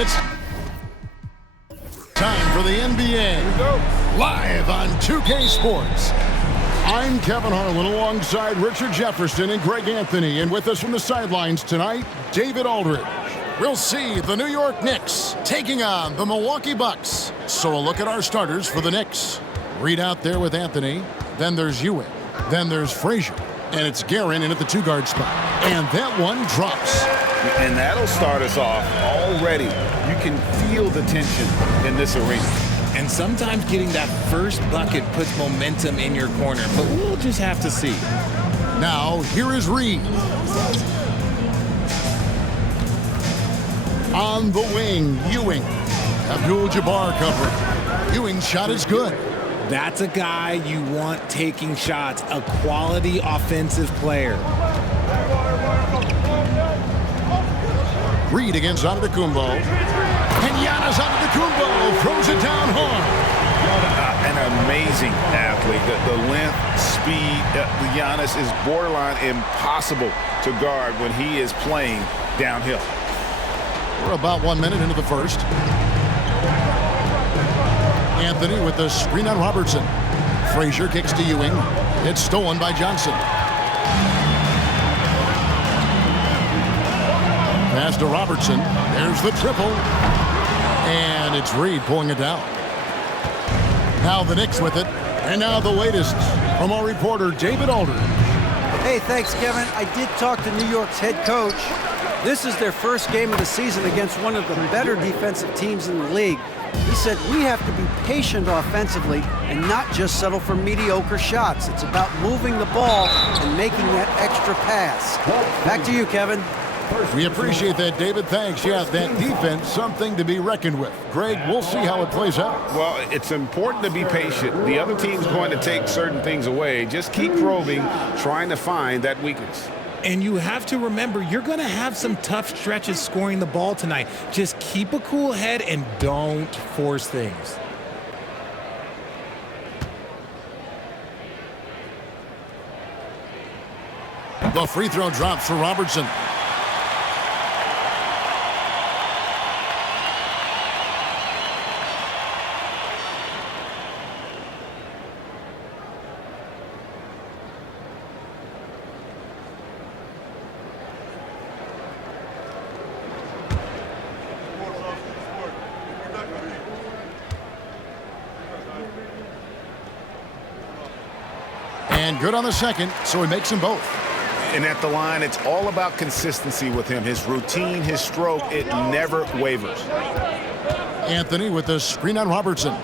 It's time for the NBA. Live on 2K Sports. I'm Kevin Harlan alongside Richard Jefferson and Greg Anthony. And with us from the sidelines tonight, David Aldridge. We'll see the New York Knicks taking on the Milwaukee Bucks. So a look at our starters for the Knicks. Reed out there with Anthony. Then there's Ewing. Then there's Frazier. And it's Guerin in at the two-guard spot. And that one drops. And that'll start us off already. You can feel the tension in this arena. And sometimes getting that first bucket puts momentum in your corner. But we'll just have to see. Now, here is Reed. On the wing, Ewing. Abdul-Jabbar covering. Ewing's shot is good. That's a guy you want taking shots, a quality offensive player. Reed against Antetokounmpo. And Giannis Antetokounmpo throws it down hard. An amazing athlete. The length, speed, Giannis is borderline impossible to guard when he is playing downhill. We're about 1 minute into the first. Anthony with the screen on Robertson. Frazier kicks to Ewing. It's stolen by Johnson. Pass to Robertson. There's the triple. And it's Reed pulling it down. Now the Knicks with it. And now the latest from our reporter, David Aldridge. Hey, thanks, Kevin. I did talk to New York's head coach. This is their first game of the season against one of the better defensive teams in the league. He said we have to be patient offensively and not just settle for mediocre shots. It's about moving the ball and making that extra pass. Back to you, Kevin. We appreciate that, David. Thanks. Yeah, that defense, something to be reckoned with. Greg, we'll see how it plays out. Well, it's important to be patient. The other team's going to take certain things away. Just keep probing, trying to find that weakness. And you have to remember, you're going to have some tough stretches scoring the ball tonight. Just keep a cool head and don't force things. The free throw drops for Robertson. And good on the second, so he makes them both. And at the line, it's all about consistency with him. His routine, his stroke, it never wavers. Anthony with the screen on Robertson.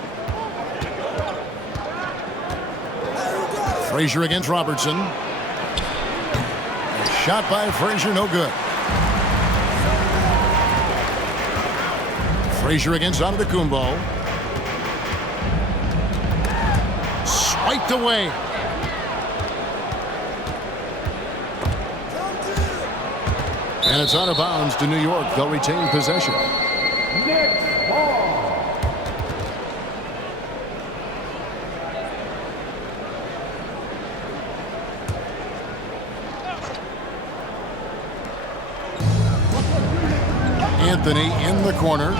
Frazier against Robertson. Shot by Frazier, no good. Frazier against Antetokounmpo. Swiped away. And it's out of bounds to New York. They'll retain possession. Knicks ball. Anthony in the corner.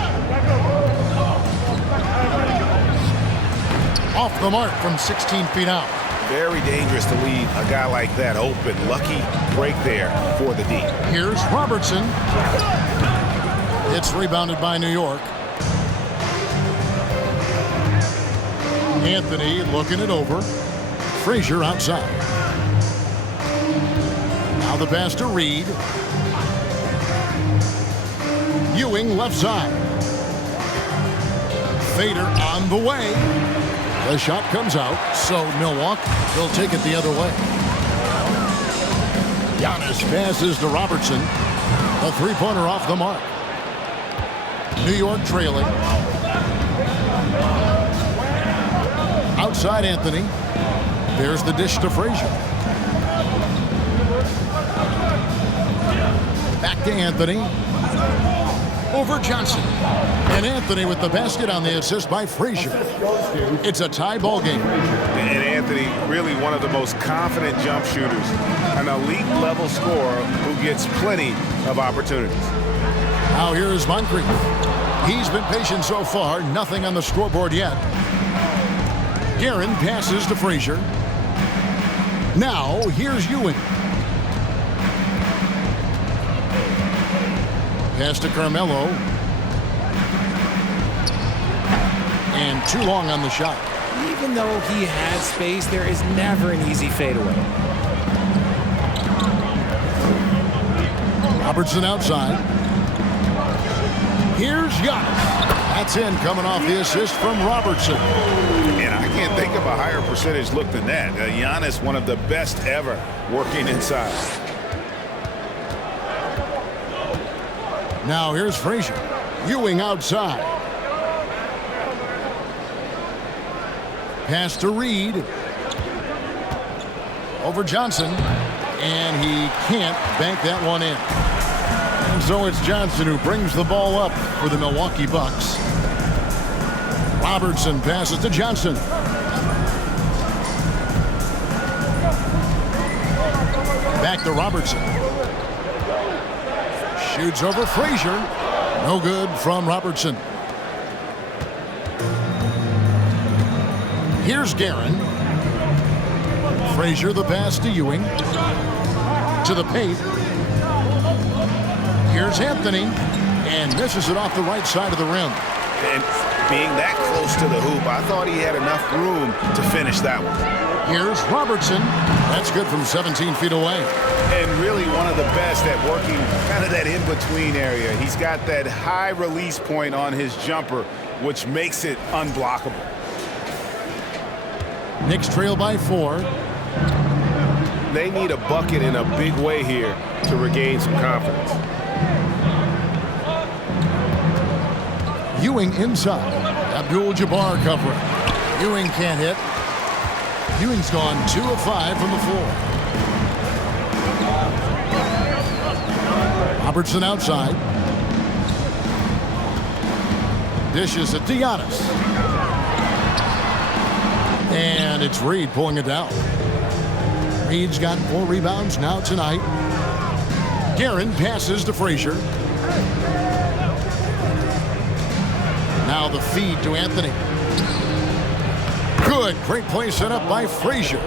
Off the mark from 16 feet out. Very dangerous to leave a guy like that open. Lucky break there for the D. Here's Robertson. It's rebounded by New York. Anthony looking it over. Frazier outside. Now the pass to Reed. Ewing left side. Fader on the way. The shot comes out, so Milwaukee will take it the other way. Giannis passes to Robertson. A three-pointer off the mark. New York trailing. Outside Anthony. There's the dish to Frazier. Back to Anthony. Over Johnson. And Anthony with the basket on the assist by Frazier. It's a tie ball game. And Anthony, really one of the most confident jump shooters. An elite level scorer who gets plenty of opportunities. Now here's Moncrief. He's been patient so far. Nothing on the scoreboard yet. Guerin passes to Frazier. Now here's Ewing. Pass to Carmelo. And too long on the shot. Even though he has space, there is never an easy fadeaway. Robertson outside. Here's Giannis. That's in, coming off the assist from Robertson. And I can't think of a higher percentage look than that. Giannis, one of the best ever working inside. Now here's Frazier. Ewing outside. Pass to Reed. Over Johnson. And he can't bank that one in. And so it's Johnson who brings the ball up for the Milwaukee Bucks. Robertson passes to Johnson. Back to Robertson. Shoots over Frazier. No good from Robertson. Here's Guerin. Frazier the pass to Ewing. To the paint. Here's Anthony. And misses it off the right side of the rim. And being that close to the hoop, I thought he had enough room to finish that one. Here's Robertson. That's good from 17 feet away. And really one of the best at working kind of that in-between area. He's got that high release point on his jumper, which makes it unblockable. Knicks trail by 4. They need a bucket in a big way here to regain some confidence. Ewing inside. Abdul-Jabbar covering. Ewing can't hit. Ewing's gone 2 of 5 from the floor. Robertson outside. Dishes it to Giannis. And it's Reed pulling it down. Reed's got 4 rebounds now tonight. Guerin passes to Frazier. Now the feed to Anthony. Good. Great play set up by Frazier.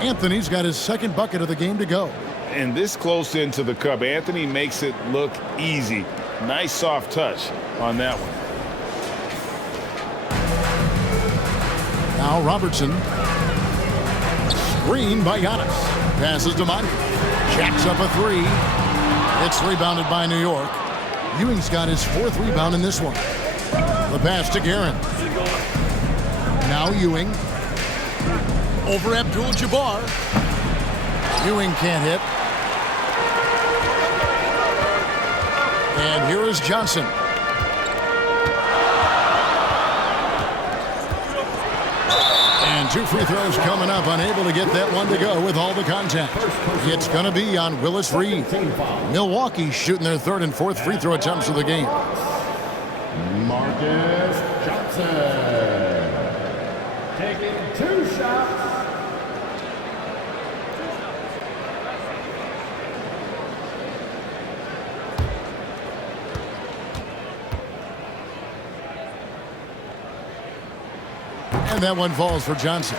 Anthony's got his second bucket of the game to go. And this close into the cup, Anthony makes it look easy. Nice soft touch on that one. Now Robertson. Screen by Giannis. Passes to Moncrief. Jacks up a 3. It's rebounded by New York. Ewing's got his 4th rebound in this one. The pass to Guerin. Now Ewing. Over Abdul-Jabbar. Ewing can't hit. And here is Johnson. And 2 free throws coming up. Unable to get that one to go with all the contact. It's going to be on Willis Reed. Milwaukee shooting their 3rd and 4th free throw attempts of the game. Marcus Johnson taking 2 shots. And that one falls for Johnson.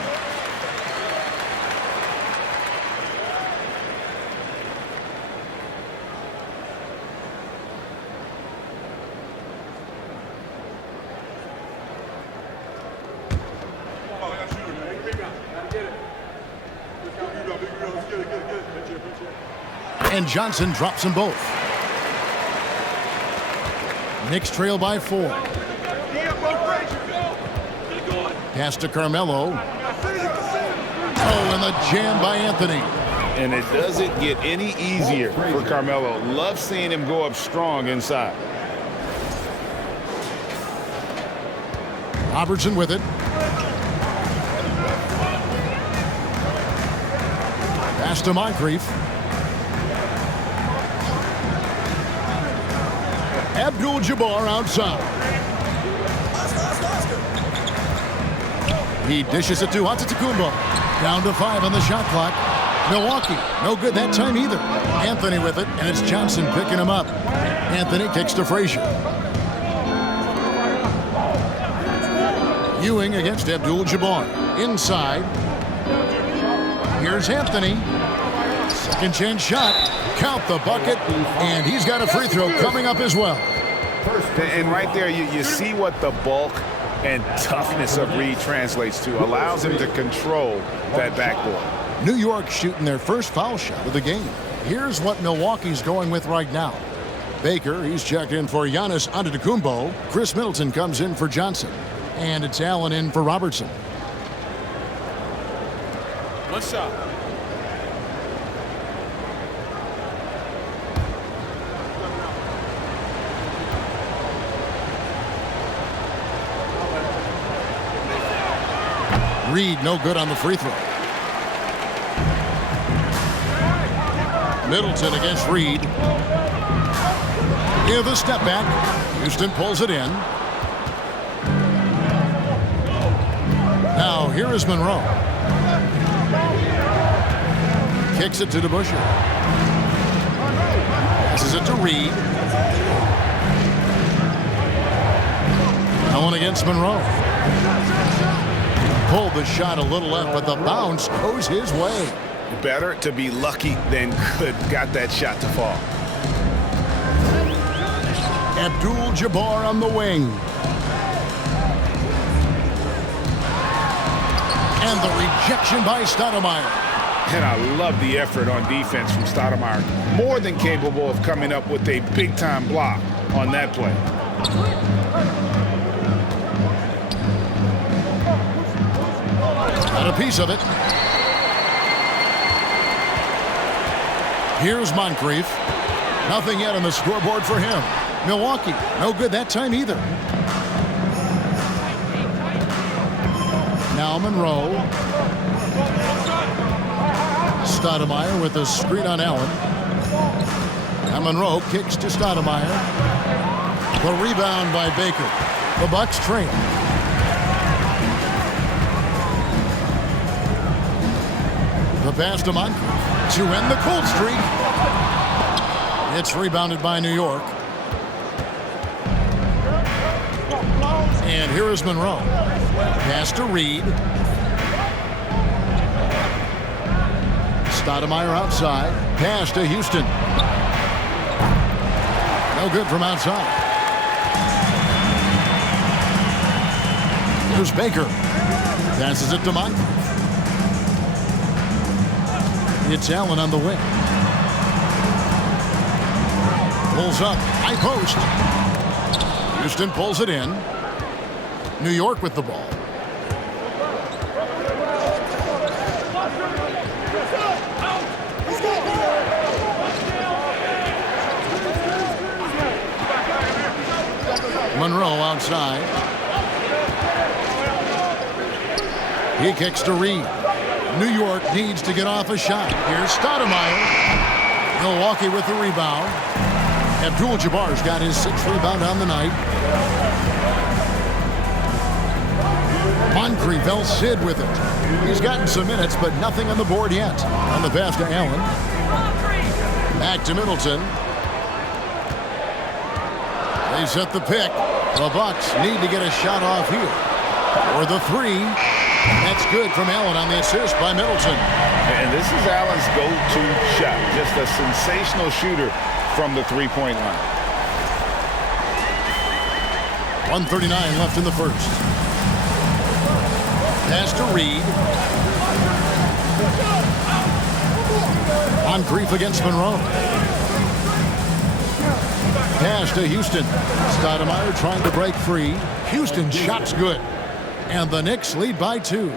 And Johnson drops them both. Knicks trail by 4. Pass to Carmelo. Oh, and the jam by Anthony. And it doesn't get any easier for Carmelo. Love seeing him go up strong inside. Robertson with it. Pass to Moncrief. Abdul-Jabbar outside. He dishes it to Antetokounmpo. Down to 5 on the shot clock. Milwaukee, no good that time either. Anthony with it, and it's Johnson picking him up. Anthony kicks to Frazier. Ewing against Abdul-Jabbar. Inside. Here's Anthony. Second chance shot. Count the bucket. And he's got a free throw coming up as well. And right there, you see what the bulk and toughness of Reed translates to. Allows him to control that backboard. New York shooting their first foul shot of the game. Here's what Milwaukee's going with right now. Baker, he's checked in for Giannis Antetokounmpo. Chris Middleton comes in for Johnson. And it's Allen in for Robertson. One shot. Reed no good on the free throw. Middleton against Reed. Near the step back. Houston pulls it in. Now here is Monroe. Kicks it to DeBusschere. Passes it to Reed. Allen against Monroe. Pulled the shot a little left, but the bounce goes his way. Better to be lucky than good. Got that shot to fall. Abdul-Jabbar on the wing. And the rejection by Stoudemire. And I love the effort on defense from Stoudemire. More than capable of coming up with a big-time block on that play. Got a piece of it. Here's Moncrief. Nothing yet on the scoreboard for him. Milwaukee, no good that time either. Now Monroe. Stoudemire with a screen on Allen. Now Monroe kicks to Stoudemire. The rebound by Baker. The Bucks trail. The pass to Moncrief to end the cold streak. It's rebounded by New York. And here is Monroe. Pass to Reed. Stoudemire outside. Pass to Houston. No good from outside. Here's Baker. Passes it to Moncrief. It's Allen on the wing. Pulls up. High post. Houston pulls it in. New York with the ball. Monroe outside. He kicks to Reed. New York needs to get off a shot. Here's Stoudemire. Milwaukee with the rebound. Abdul-Jabbar's got his 6th rebound on the night. Moncrief Sid with it. He's gotten some minutes, but nothing on the board yet. On the pass to Allen. Back to Middleton. They set the pick. The Bucks need to get a shot off here. For the three. That's good from Allen on the assist by Middleton. And this is Allen's go-to shot. Just a sensational shooter from the three-point line. 1:39 left in the first. Pass to Reed. Moncrief against Monroe. Pass to Houston. Stoudemire trying to break free. Houston shot's good. And the Knicks lead by 2.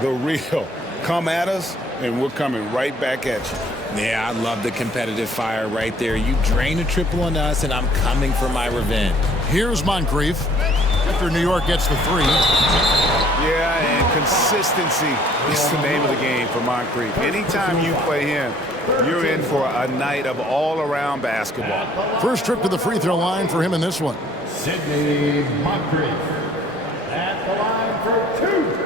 The real. Come at us, and we're coming right back at you. Yeah, I love the competitive fire right there. You drain a triple on us, and I'm coming for my revenge. Here's Moncrief. After New York gets the 3. Yeah, and consistency is the name of the game for Moncrief. Anytime you play him, you're in for a night of all-around basketball. First trip to the free throw line for him in this one. Sidney Moncrief at the line for 2.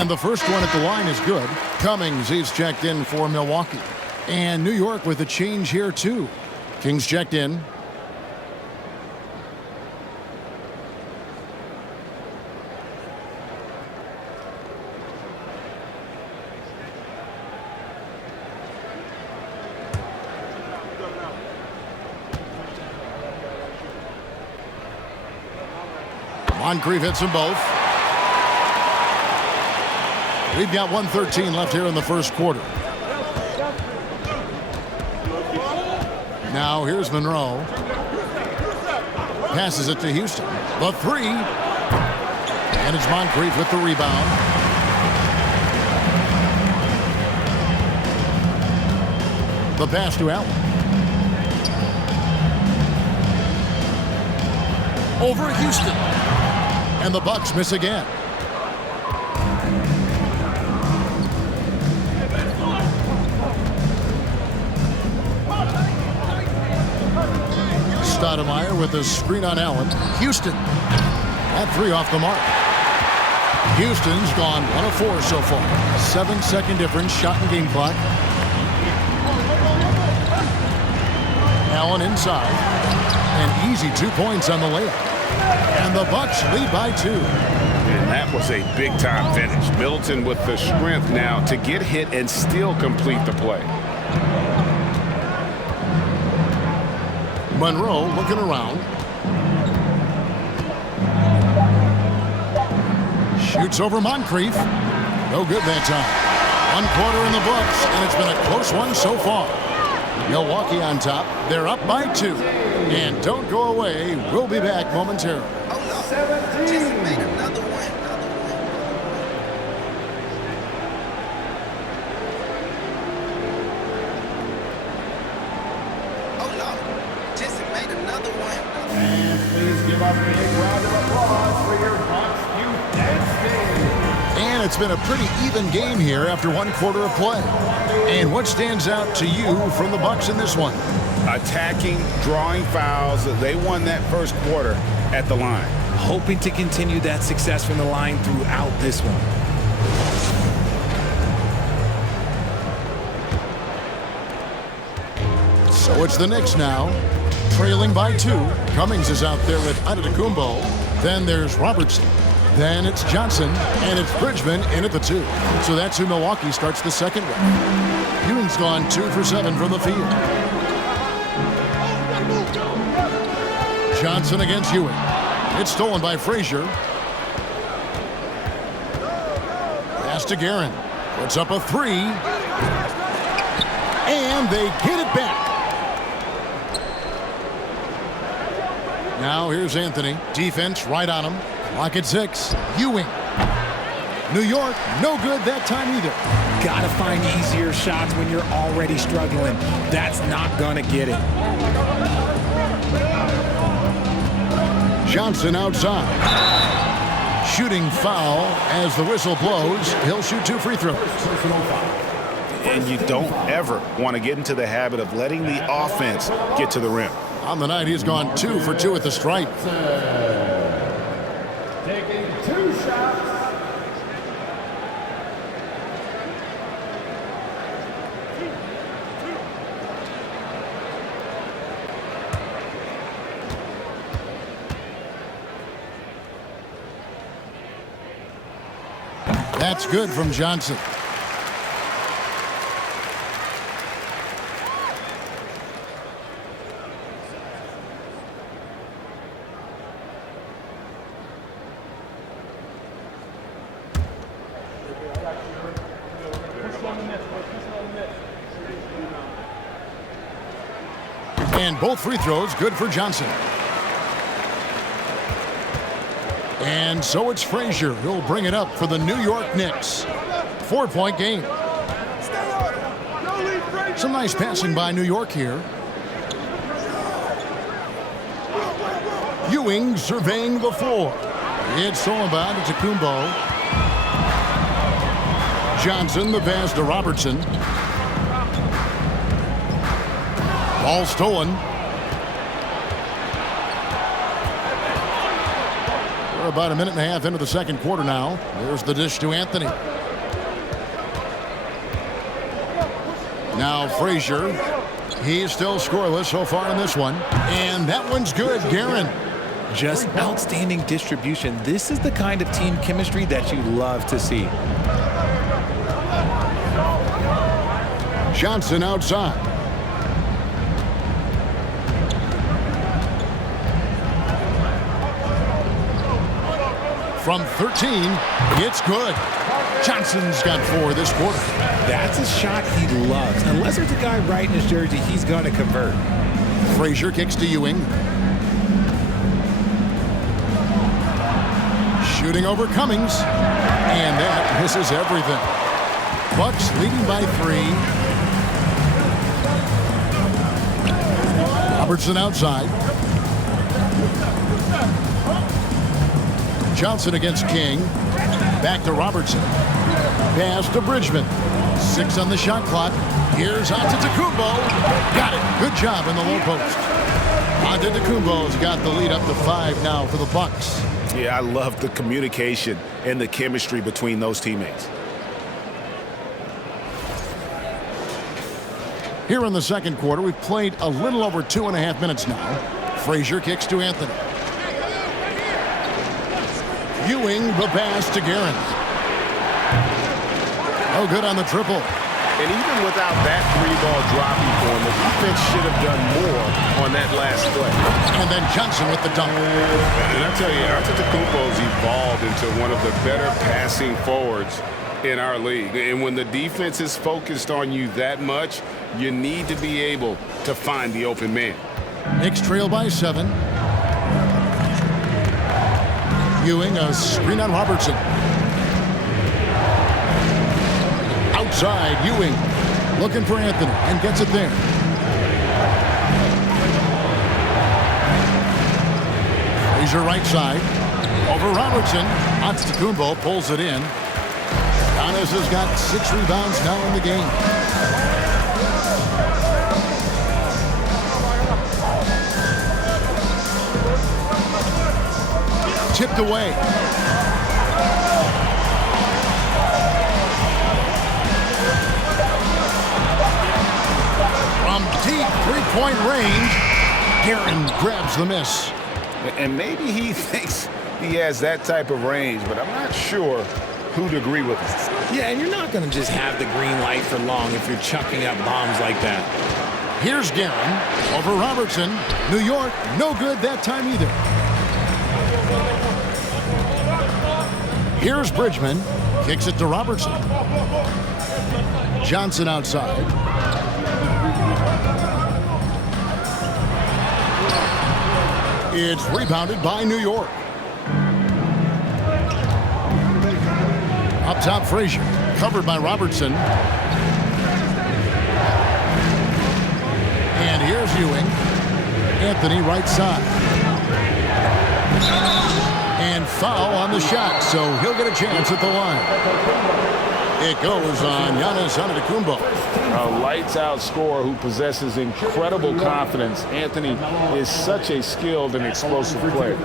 And the first one at the line is good. Cummings, he's checked in for Milwaukee. And New York with a change here, too. Kings checked in. Moncrief hits them both. We've got 1:13 left here in the first quarter. Now here's Monroe. Passes it to Houston. The three. And it's Moncrief with the rebound. The pass to Allen. Over Houston. And the Bucks miss again. Stoudemire with a screen on Allen. Houston. That three off the mark. Houston's gone 1 of 4 so far. 7-second difference, shot and game clock. Allen inside. An easy 2 points on the layup. And the Bucks lead by 2. And that was a big-time finish. Middleton with the strength now to get hit and still complete the play. Monroe looking around. Shoots over Moncrief. No good that time. 1 quarter in the books, and it's been a close one so far. Milwaukee on top. They're up by 2. And don't go away. We'll be back momentarily. 17. Made another one. Oh no, Jesse made another one. And please give a big round of applause for your Bucks youth dance team. And it's been a pretty even game here after 1 quarter of play. And what stands out to you from the Bucks in this one? Attacking, drawing fouls. They won that first quarter at the line. Hoping to continue that success from the line throughout this one. So it's the Knicks now, trailing by 2. Cummings is out there with Antetokounmpo. Then there's Robertson. Then it's Johnson, and it's Bridgman in at the 2. So that's who Milwaukee starts the second with. Ewing's gone 2 for 7 from the field. Johnson against Ewing. It's stolen by Frazier. Pass to Guerin. Puts up a 3. And they get it back. Now here's Anthony. Defense right on him. Clock at 6. Ewing. New York, no good that time either. Gotta find easier shots when you're already struggling. That's not gonna get it. Johnson outside. Shooting foul as the whistle blows. He'll shoot 2 free throws. And you don't ever want to get into the habit of letting the offense get to the rim. On the night, he's gone 2 for 2 at the stripe. Taking 2 shots. That's good from Johnson. And both free throws good for Johnson. And so it's Frazier who'll bring it up for the New York Knicks. 4-point game. Some nice passing by New York here. Ewing surveying the floor. It's stolen by Antetokounmpo. Johnson, the pass to Robertson. Ball stolen. about a minute and a half into the second quarter now. There's the dish to Anthony. Now Frazier. He's still scoreless so far in this one. And that one's good. Guerin. Just outstanding distribution. This is the kind of team chemistry that you love to see. Johnson outside. From 13, it's good. Johnson's got 4 this quarter. That's a shot he loves. Unless there's a guy right in his jersey, he's going to convert. Frazier kicks to Ewing. Shooting over Cummings. And that misses everything. Bucks leading by 3. Robertson outside. Johnson against King. Back to Robertson. Pass to Bridgman. 6 on the shot clock. Here's Antetokounmpo. Got it. Good job in the low post. Antetokounmpo's got the lead up to 5 now for the Bucks. Yeah, I love the communication and the chemistry between those teammates. Here in the second quarter, we've played a little over 2.5 minutes now. Frazier kicks to Anthony. Ewing, the pass to Guerin. Oh, good on the triple. And even without that 3-ball dropping for him, the defense should have done more on that last play. And then Johnson with the dunk. And I tell you, Antetokounmpo's evolved into one of the better passing forwards in our league. And when the defense is focused on you that much, you need to be able to find the open man. Knicks trail by 7. Ewing, a screen on Robertson. Outside, Ewing looking for Anthony and gets it there. Frazier right side. Over Robertson. Antetokounmpo pulls it in. Giannis has got 6 rebounds now in the game. Tipped away. From deep 3-point range, Guerin grabs the miss. And maybe he thinks he has that type of range, but I'm not sure who'd agree with him. Yeah, and you're not going to just have the green light for long if you're chucking up bombs like that. Here's Guerin over Robertson. New York, no good that time either. Here's Bridgman. Kicks it to Robertson. Johnson outside. It's rebounded by New York. Up top, Frazier. Covered by Robertson. And here's Ewing. Anthony right side. And foul on the shot, so he'll get a chance at the line. It goes on Giannis Antetokounmpo. A lights-out scorer who possesses incredible confidence. Anthony is such a skilled and explosive player.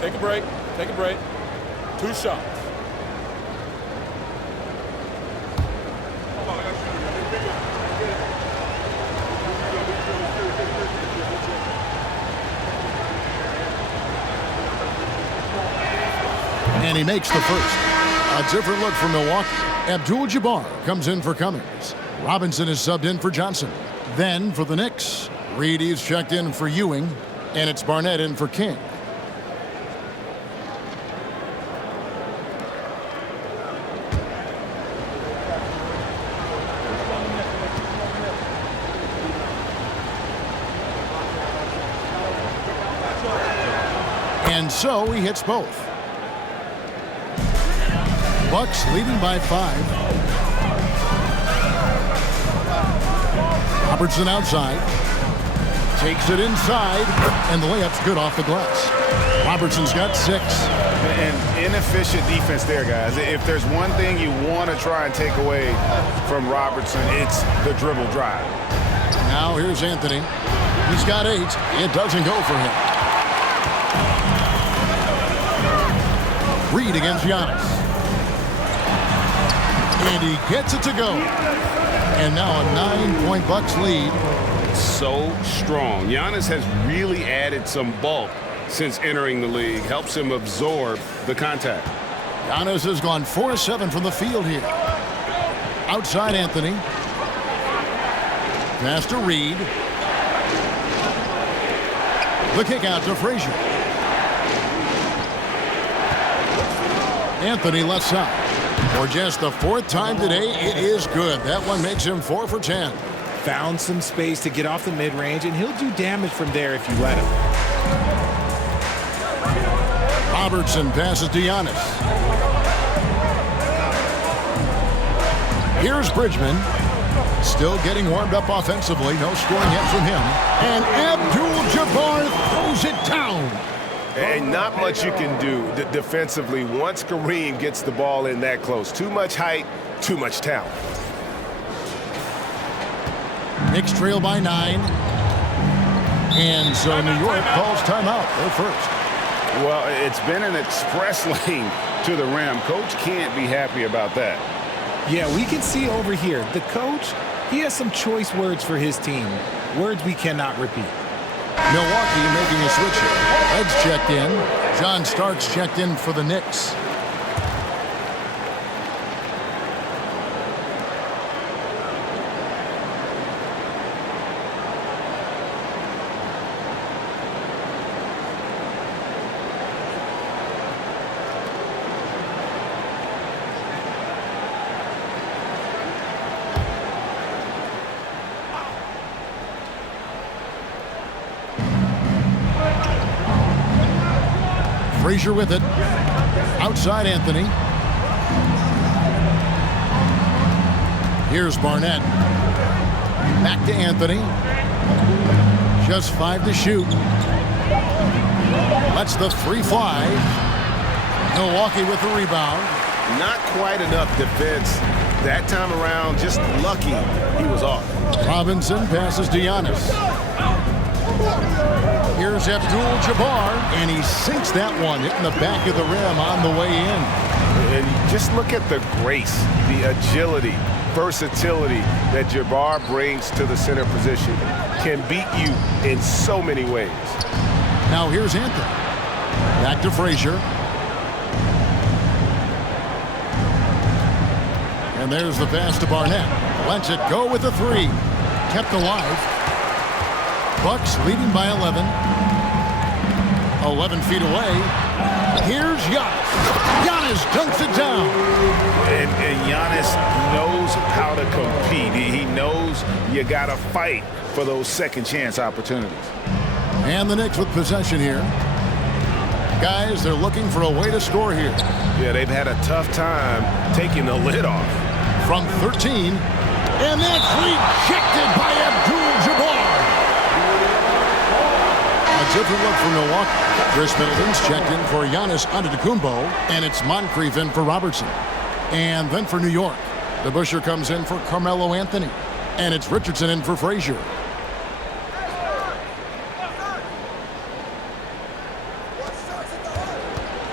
Take a break. Take a break. 2 shots. And he makes the first. A different look for Milwaukee. Abdul-Jabbar comes in for Cummings. Robinson is subbed in for Johnson. Then for the Knicks, Reed is checked in for Ewing, and it's Barnett in for King. And so he hits both. Bucks leading by 5. Robertson outside. Takes it inside, and the layup's good off the glass. Robertson's got 6. And inefficient defense there, guys. If there's one thing you want to try and take away from Robertson, it's the dribble drive. Now here's Anthony. He's got 8. It doesn't go for him. Reed against Giannis. And he gets it to go. And now a 9-point Bucks lead. So strong. Giannis has really added some bulk since entering the league. Helps him absorb the contact. Giannis has gone 4-7 from the field here. Outside Anthony. Pass to Reed. The kick out to Frazier. Anthony left side. For just the 4th time today, it is good. That one makes him 4 for 10. Found some space to get off the mid-range, and he'll do damage from there if you let him. Robertson passes to Giannis. Here's Bridgman. Still getting warmed up offensively. No scoring yet from him. And Abdul-Jabbar throws it down. And not much you can do defensively once Kareem gets the ball in that close. Too much height, too much talent. Knicks trail by 9. And so New York calls timeout. They're first. Well, it's been an express lane to the rim. Coach can't be happy about that. Yeah, we can see over here. The coach, he has some choice words for his team. Words we cannot repeat. Milwaukee making a switch here. Ed's checked in. John Starks checked in for the Knicks. Frazier with it. Outside Anthony. Here's Barnett. Back to Anthony. Just 5 to shoot. Lets the 3 fly. Milwaukee with the rebound. Not quite enough defense that time around. Just lucky he was off. Robinson passes to Giannis. Here's Abdul-Jabbar, and he sinks that one, hitting the back of the rim on the way in. And just look at the grace, the agility, versatility that Jabbar brings to the center position. Can beat you in so many ways. Now here's Anthony. Back to Frazier. And there's the pass to Barnett. Lets it go with the 3. Kept alive. Bucks leading by 11. 11 feet away. Here's Giannis. Giannis dunks it down. And Giannis knows how to compete. He knows you got to fight for those second chance opportunities. And the Knicks with possession here. Guys, they're looking for a way to score here. Yeah, they've had a tough time taking the lid off. From 13. And that's rejected by Abdul-Jabbar. A different look for Milwaukee. Chris Middleton's checked in for Giannis Antetokounmpo, and it's Moncrief in for Robertson. And then for New York, DeBusschere comes in for Carmelo Anthony, and it's Richardson in for Frazier.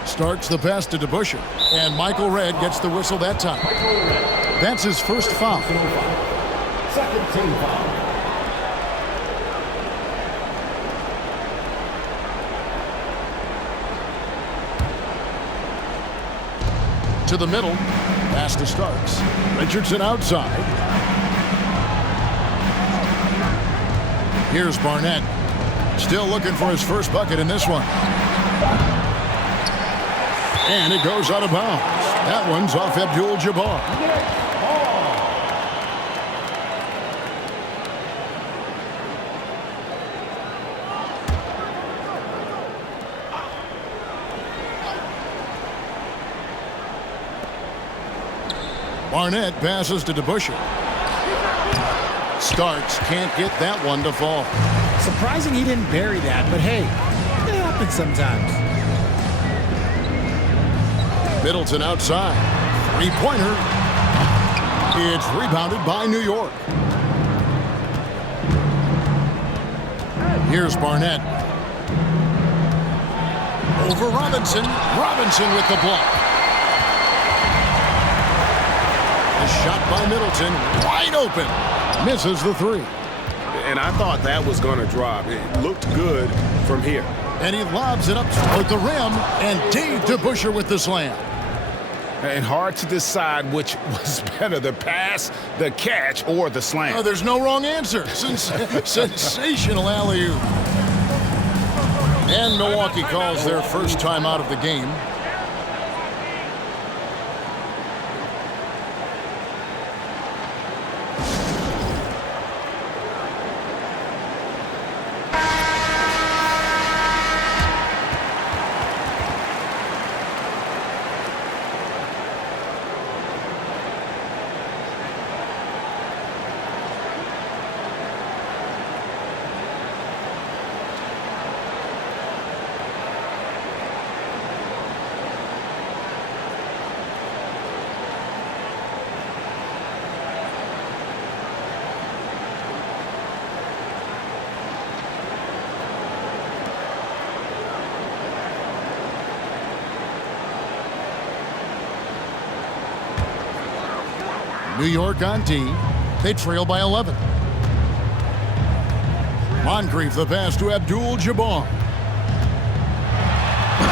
Starts the pass to DeBusschere, and Michael Redd gets the whistle that time. That's his first foul. Second team foul. To the middle. Pass to Starks. Richardson outside. Here's Barnett. Still looking for his first bucket in this one. And it goes out of bounds. That one's off Abdul-Jabbar. Barnett passes to DeBusschere. Starks can't get that one to fall. Surprising he didn't bury that, but hey, it happens sometimes. Middleton outside. Three-pointer. It's rebounded by New York. Here's Barnett. Over Robinson. Robinson with the block. A shot by Middleton. Wide open. Misses the three. And I thought that was going to drop. It looked good from here. And he lobs it up toward the rim. And Dave DeBusschere with the slam. And hard to decide which was better, the pass, the catch, or the slam. Oh, there's no wrong answer. Sensational alley-oop. And Milwaukee calls their first time out of the game. New York on D. They trail by 11. Moncrief the pass to Abdul-Jabbar.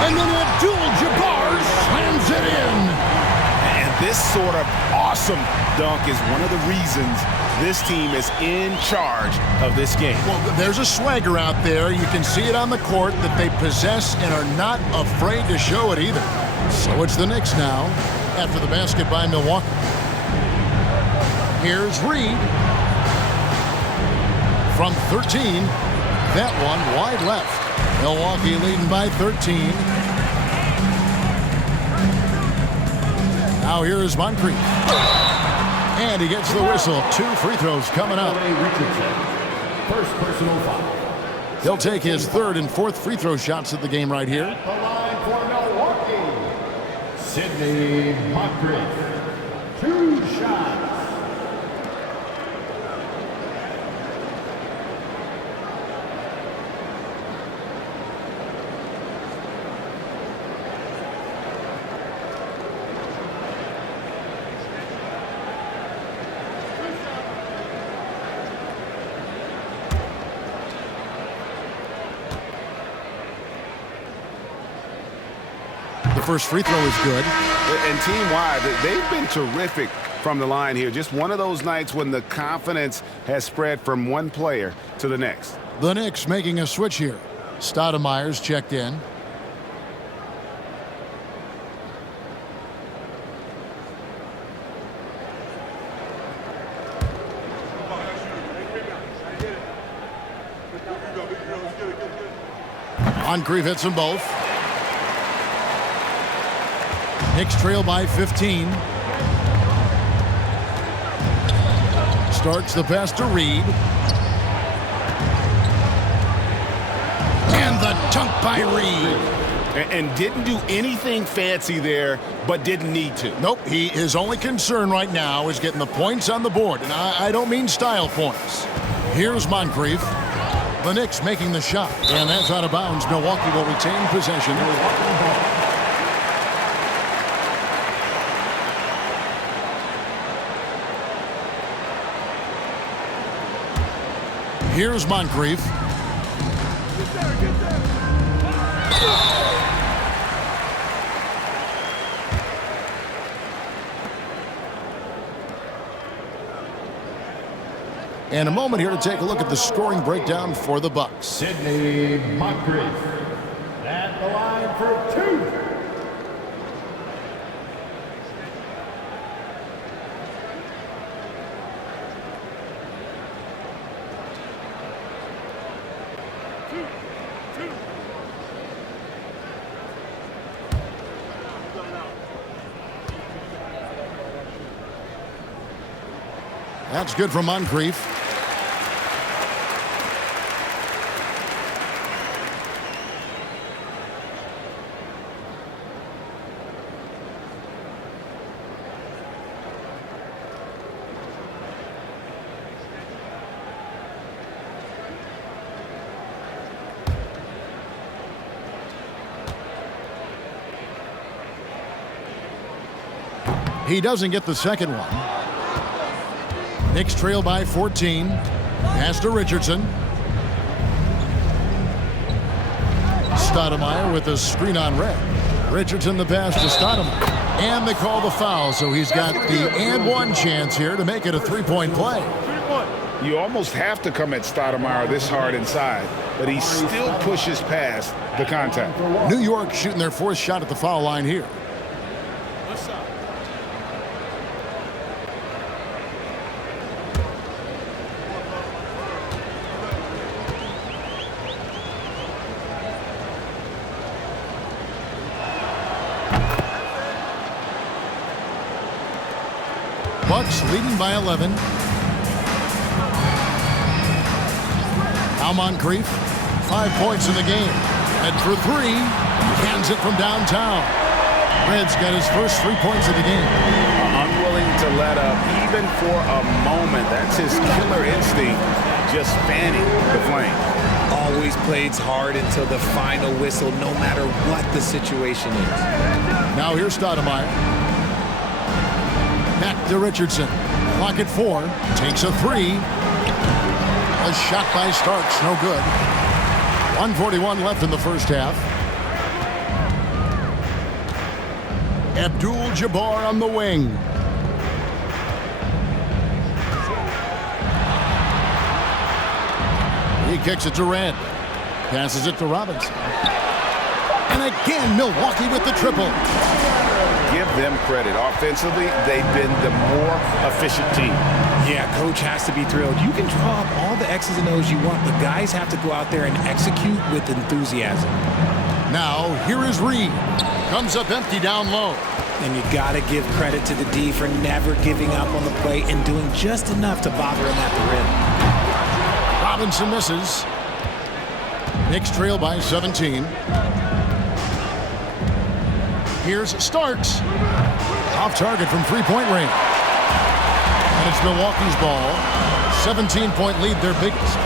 And then Abdul-Jabbar slams it in. And this sort of awesome dunk is one of the reasons this team is in charge of this game. Well, there's a swagger out there. You can see it on the court that they possess and are not afraid to show it either. So it's the Knicks now after the basket by Milwaukee. Here's Reed. From 13. That one wide left. Milwaukee leading by 13. Now here's Moncrief. And he gets the whistle. 2 free throws coming up. First personal foul. He'll take his 3rd and 4th free throw shots of the game right here. At the line for Milwaukee, Sidney Moncrief. 2 shots. First free throw is good. And team-wide, they've been terrific from the line here. Just one of those nights when the confidence has spread from one player to the next. The Knicks making a switch here. Stoudemire's checked in. Moncrief hits them both. Knicks trail by 15. Starts the pass to Reed. And the dunk by Reed. And didn't do anything fancy there, but didn't need to. Nope, his only concern right now is getting the points on the board. And I don't mean style points. Here's Moncrief. The Knicks making the shot. And that's out of bounds. Milwaukee will retain possession. Here's Moncrief. And a moment here to take a look at the scoring breakdown for the Bucks. Sidney Moncrief at the line for 2. That's good from Moncrief. He doesn't get the second one. Knicks trail by 14. Pass to Richardson. Stoudemire with a screen on red. Richardson the pass to Stoudemire. And they call the foul, so he's got the and one chance here to make it a three-point play. You almost have to come at Stoudemire this hard inside, but he still pushes past the contact. New York shooting their fourth shot at the foul line here. Bucks leading by 11. Now Moncrief, 5 points in the game. And for three, cans it from downtown. Red's got his first 3 points of the game. Unwilling to let up even for a moment. That's his killer instinct, just fanning the flame. Always plays hard until the final whistle, no matter what the situation is. Now here's Stoudemire. Back to Richardson. Clock at 4. Takes a three. A shot by Starks. No good. 1:41 left in the first half. Abdul-Jabbar on the wing. He kicks it to Red. Passes it to Robinson. And again, Milwaukee with the triple. Give them credit. Offensively, they've been the more efficient team. Yeah, coach has to be thrilled. You can draw up all the X's and O's you want, but guys have to go out there and execute with enthusiasm. Now, here is Reed. Comes up empty down low. And you got to give credit to the D for never giving up on the play and doing just enough to bother him at the rim. Robinson misses. Knicks trail by 17. Here's Starks. Off target from three-point range. And it's Milwaukee's ball. 17-point lead, their biggest.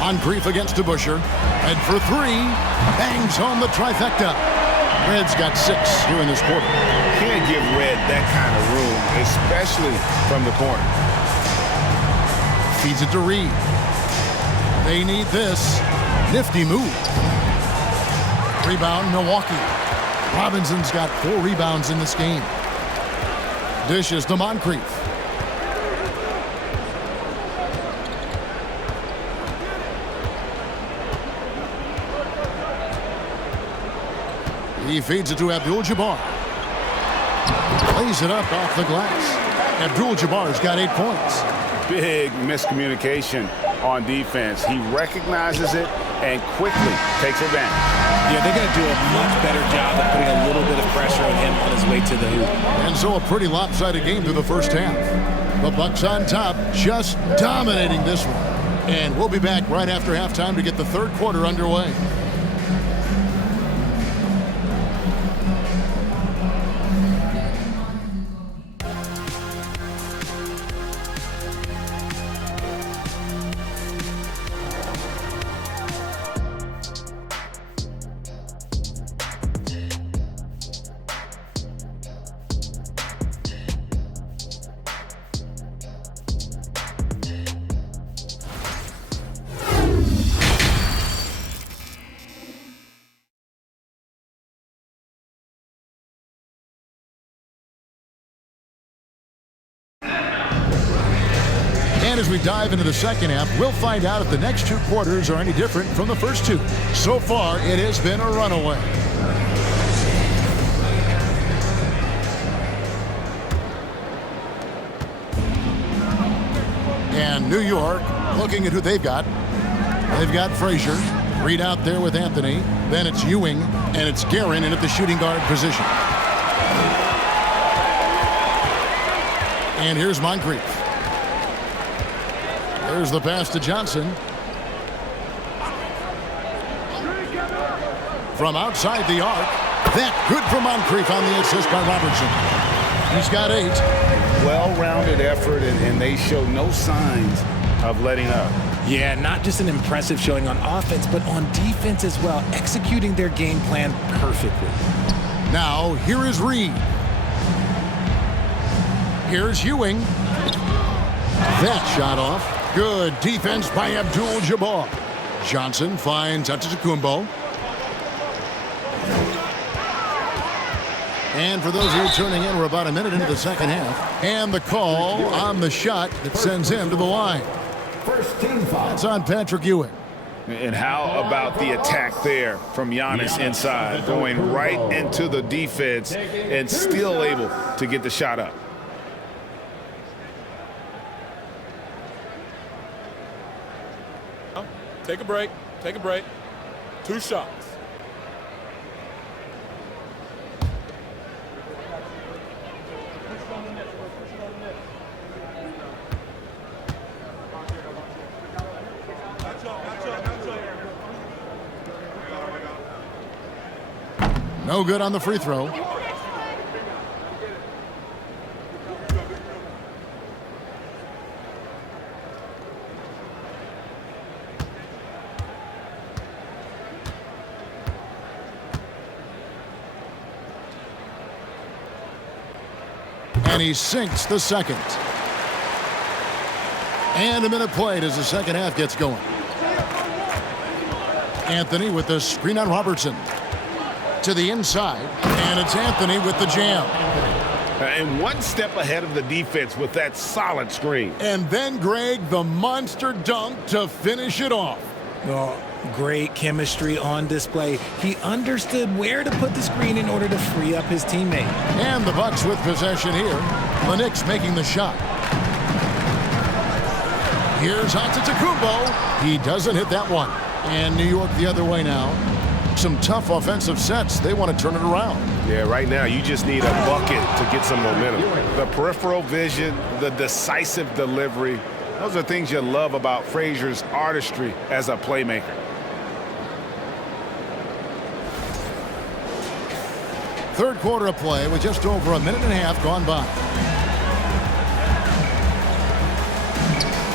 Moncrief against DeBusschere. And for three, bangs home the trifecta. Red's got 6 here in this quarter. Can't give Red that kind of room, especially from the corner. Feeds it to Reed. They need this. Nifty move. Rebound, Milwaukee. Robinson's got 4 rebounds in this game. Dishes to Moncrief. He feeds it to Abdul-Jabbar. Lays it up off the glass. Abdul-Jabbar's got 8 points. Big miscommunication on defense. He recognizes it and quickly takes advantage. Yeah, they're going to do a much better job of putting a little bit of pressure on him on his way to the hoop. And so a pretty lopsided game through the first half. The Bucks on top, just dominating this one. And we'll be back right after halftime to get the third quarter underway. And as we dive into the second half, we'll find out if the next 2 quarters are any different from the first 2. So far, it has been a runaway. And New York, looking at who they've got. They've got Frazier. Reed out there with Anthony. Then it's Ewing, and it's Guerin in at the shooting guard position. And here's Moncrief. There's the pass to Johnson. From outside the arc. That good for Moncrief on the assist by Robertson. He's got 8. Well-rounded effort, and they show no signs of letting up. Yeah, not just an impressive showing on offense, but on defense as well, executing their game plan perfectly. Now, here is Reed. Here's Ewing. That shot off. Good defense by Abdul-Jabbar. Johnson finds Antetokounmpo. And for those of you tuning in, we're about a minute into the second half. And the call on the shot that sends him to the line. First team foul. That's on Patrick Ewing. And how about the attack there from Giannis inside, going right into the defense and still able to get the shot up. Take a break. Take a break. 2 shots. No good on the free throw. And he sinks the second. And a minute played as the second half gets going. Anthony with the screen on Robertson. To the inside, and it's Anthony with the jam. And one step ahead of the defense with that solid screen. And then, Greg, the monster dunk to finish it off. Oh, great chemistry on display. He understood where to put the screen in order to free up his teammate. And the Bucks with possession here. The Knicks making the shot. Here's Antetokounmpo. He doesn't hit that one. And New York the other way now. Some tough offensive sets. They want to turn it around. Yeah, right now you just need a bucket to get some momentum. The peripheral vision, the decisive delivery, those are things you love about Frazier's artistry as a playmaker. Third quarter of play with just over a minute and a half gone by.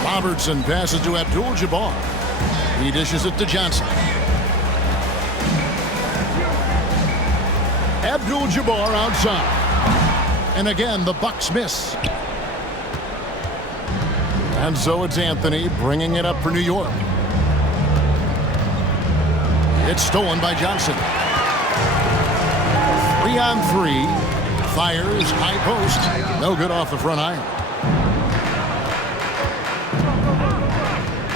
Robertson passes to Abdul-Jabbar. He dishes it to Johnson. Abdul-Jabbar outside. And again, the Bucks miss. And so it's Anthony bringing it up for New York. It's stolen by Johnson. 3-on-3. Fires, high post. No good off the front iron.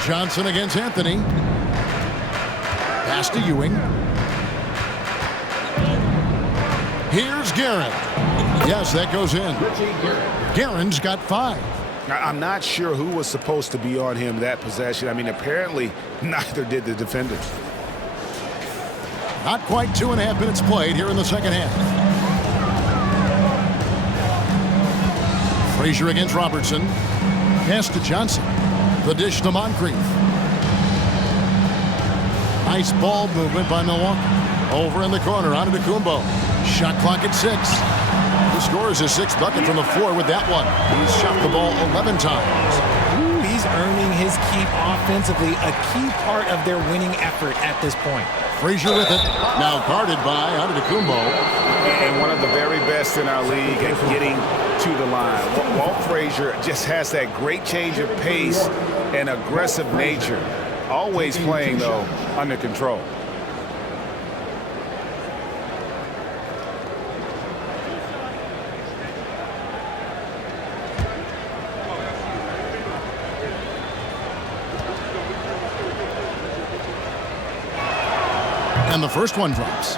Johnson against Anthony. Pass to Ewing. Here's Guerin. Yes, that goes in. Guerin's got 5. I'm not sure who was supposed to be on him that possession. I mean, apparently neither did the defenders. Not quite 2.5 minutes played here in the second half. Frazier against Robertson. Pass to Johnson. The dish to Moncrief. Nice ball movement by Milwaukee. Over in the corner, Antetokounmpo. Shot clock at 6. He scores his 6th bucket from the floor with that one. He's shot the ball 11 times. Ooh, he's earning his keep offensively, a key part of their winning effort at this point. Frazier with it. Now guarded by Antetokounmpo. And one of the very best in our league at getting to the line. Walt Frazier just has that great change of pace and aggressive nature. Always playing, though, under control. And the first one drops.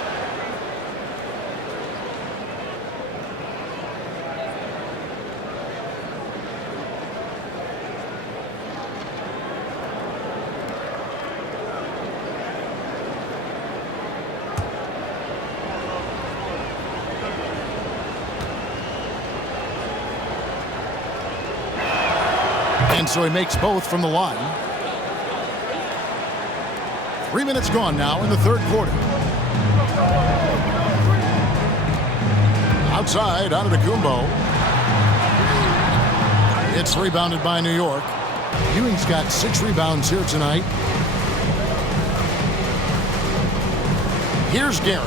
And so he makes both from the line. 3 minutes gone now in the third quarter. Outside, Antetokounmpo. It's rebounded by New York. Ewing's got 6 rebounds here tonight. Here's Guerin.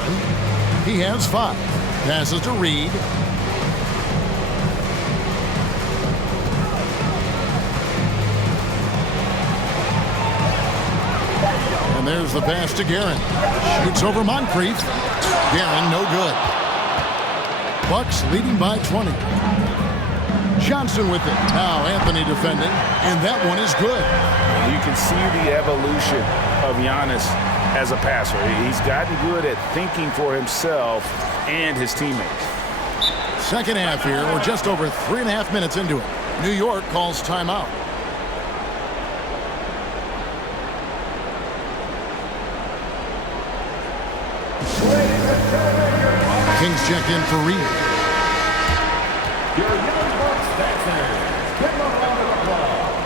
He has 5. Passes to Reed. And there's the pass to Guerin. Shoots over Moncrief. Guerin, no good. Bucks leading by 20. Johnson with it. Now Anthony defending, and that one is good. You can see the evolution of Giannis as a passer. He's gotten good at thinking for himself and his teammates. Second half here. We're just over 3.5 minutes into it. New York calls timeout. Kings check in for Reed. Your young Bucks dancers, give them a round of applause.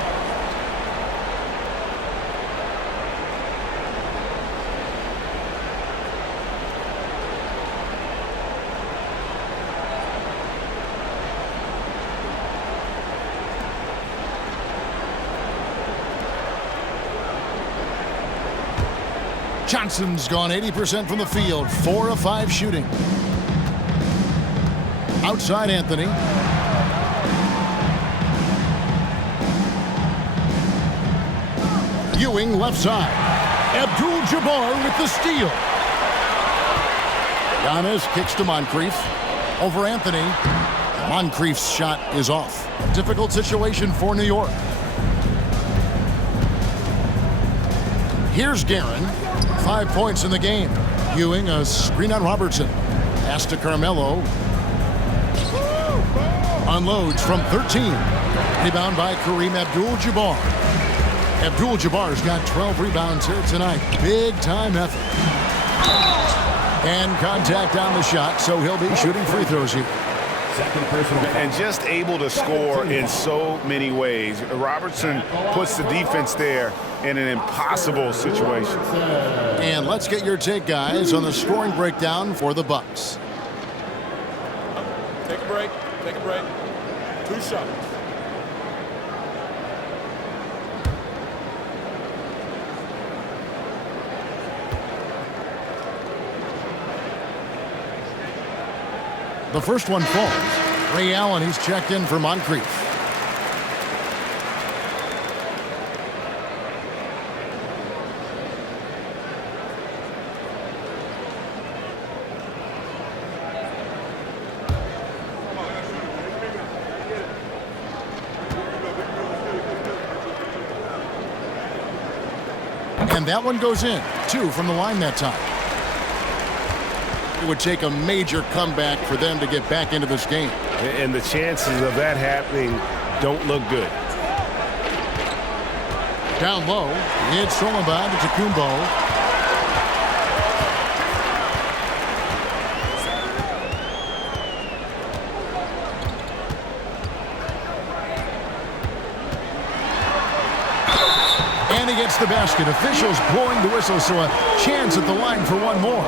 Johnson's gone 80% from the field. 4 of 5 shooting. Outside Anthony. Ewing left side. Abdul-Jabbar with the steal. Giannis kicks to Moncrief. Over Anthony. Moncrief's shot is off. Difficult situation for New York. Here's Guerin. 5 points in the game. Ewing a screen on Robertson. Pass to Carmelo. Unloads from 13. Rebound by Kareem Abdul-Jabbar. Abdul-Jabbar's got 12 rebounds here tonight. Big time effort. And contact on the shot, so he'll be shooting free throws here. Second personal. And just able to score in so many ways. Robertson puts the defense there in an impossible situation. And let's get your take, guys, on the scoring breakdown for the Bucks. Take a break. Take a break. 2 shots. The first one falls. Ray Allen, he's checked in for Moncrief. And that one goes in. 2 from the line that time. It would take a major comeback for them to get back into this game. And the chances of that happening don't look good. Down low, it's Solomon to Kumbo. And he gets the basket. Officials blowing the whistle, so a chance at the line for one more.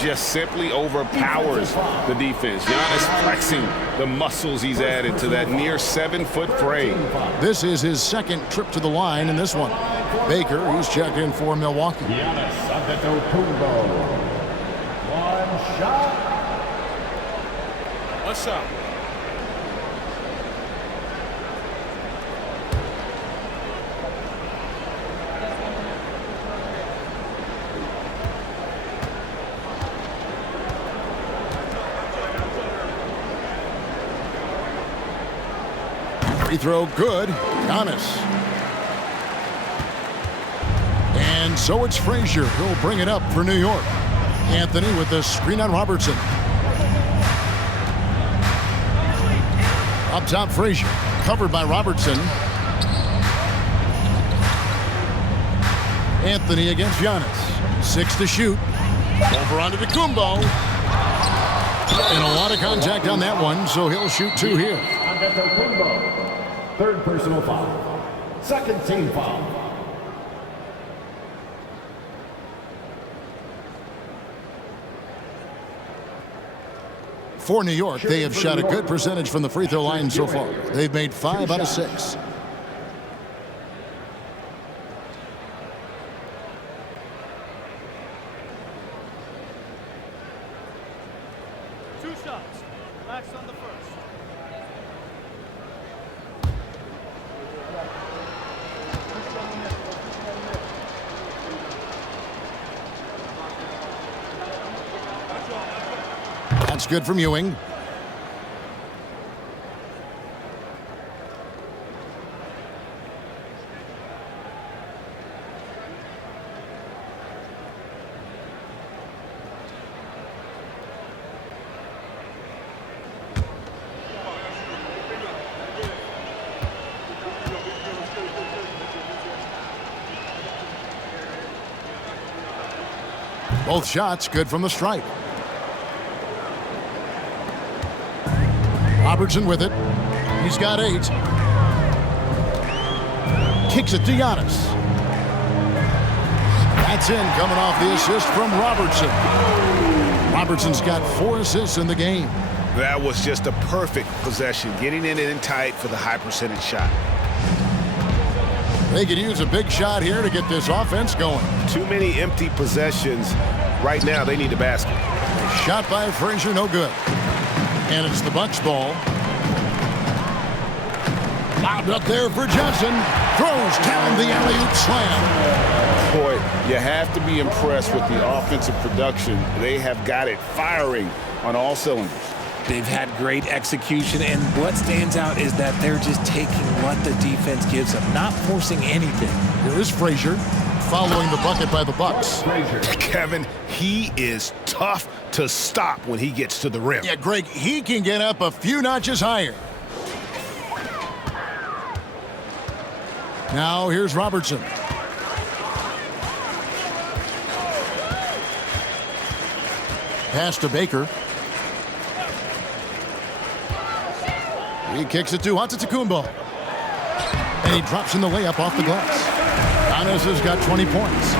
Just simply overpowers the defense. Giannis flexing the muscles he's added to that near 7-foot frame. This is his second trip to the line in this one. Baker, he's checked in for Milwaukee. Giannis Antetokounmpo. One shot. One shot. Free throw good. Giannis. And so it's Frazier who'll bring it up for New York. Anthony with the screen on Robertson. Up top, Frazier. Covered by Robertson. Anthony against Giannis. 6 to shoot. Over onto Kumbo. And a lot of contact on that one, so he'll shoot 2 here. Antetokounmpo. Third personal foul. Second team foul. For New York, they have shot a good percentage from the free throw line so far. They've made 5 out of 6. good from Ewing. Both shots good from the stripe. Robertson with it. He's got 8. Kicks it to Giannis. That's in, coming off the assist from Robertson. Robertson's got 4 assists in the game. That was just a perfect possession, getting in it in tight for the high percentage shot. They could use a big shot here to get this offense going. Too many empty possessions. Right now, they need a basket. Shot by Frazier, no good. And it's the Bucks ball. Lobbed up there for Johnson. Throws down the alley-oop slam. Boy, you have to be impressed with the offensive production. They have got it firing on all cylinders. They've had great execution, and what stands out is that they're just taking what the defense gives them, not forcing anything. Here is Frazier, following the bucket by the Bucks. Kevin, he is tough to stop when he gets to the rim. Yeah, Greg, he can get up a few notches higher. Now here's Robertson. Pass to Baker. He kicks it to Antetokounmpo. And he drops in the layup off the glass. Giannis has got 20 points.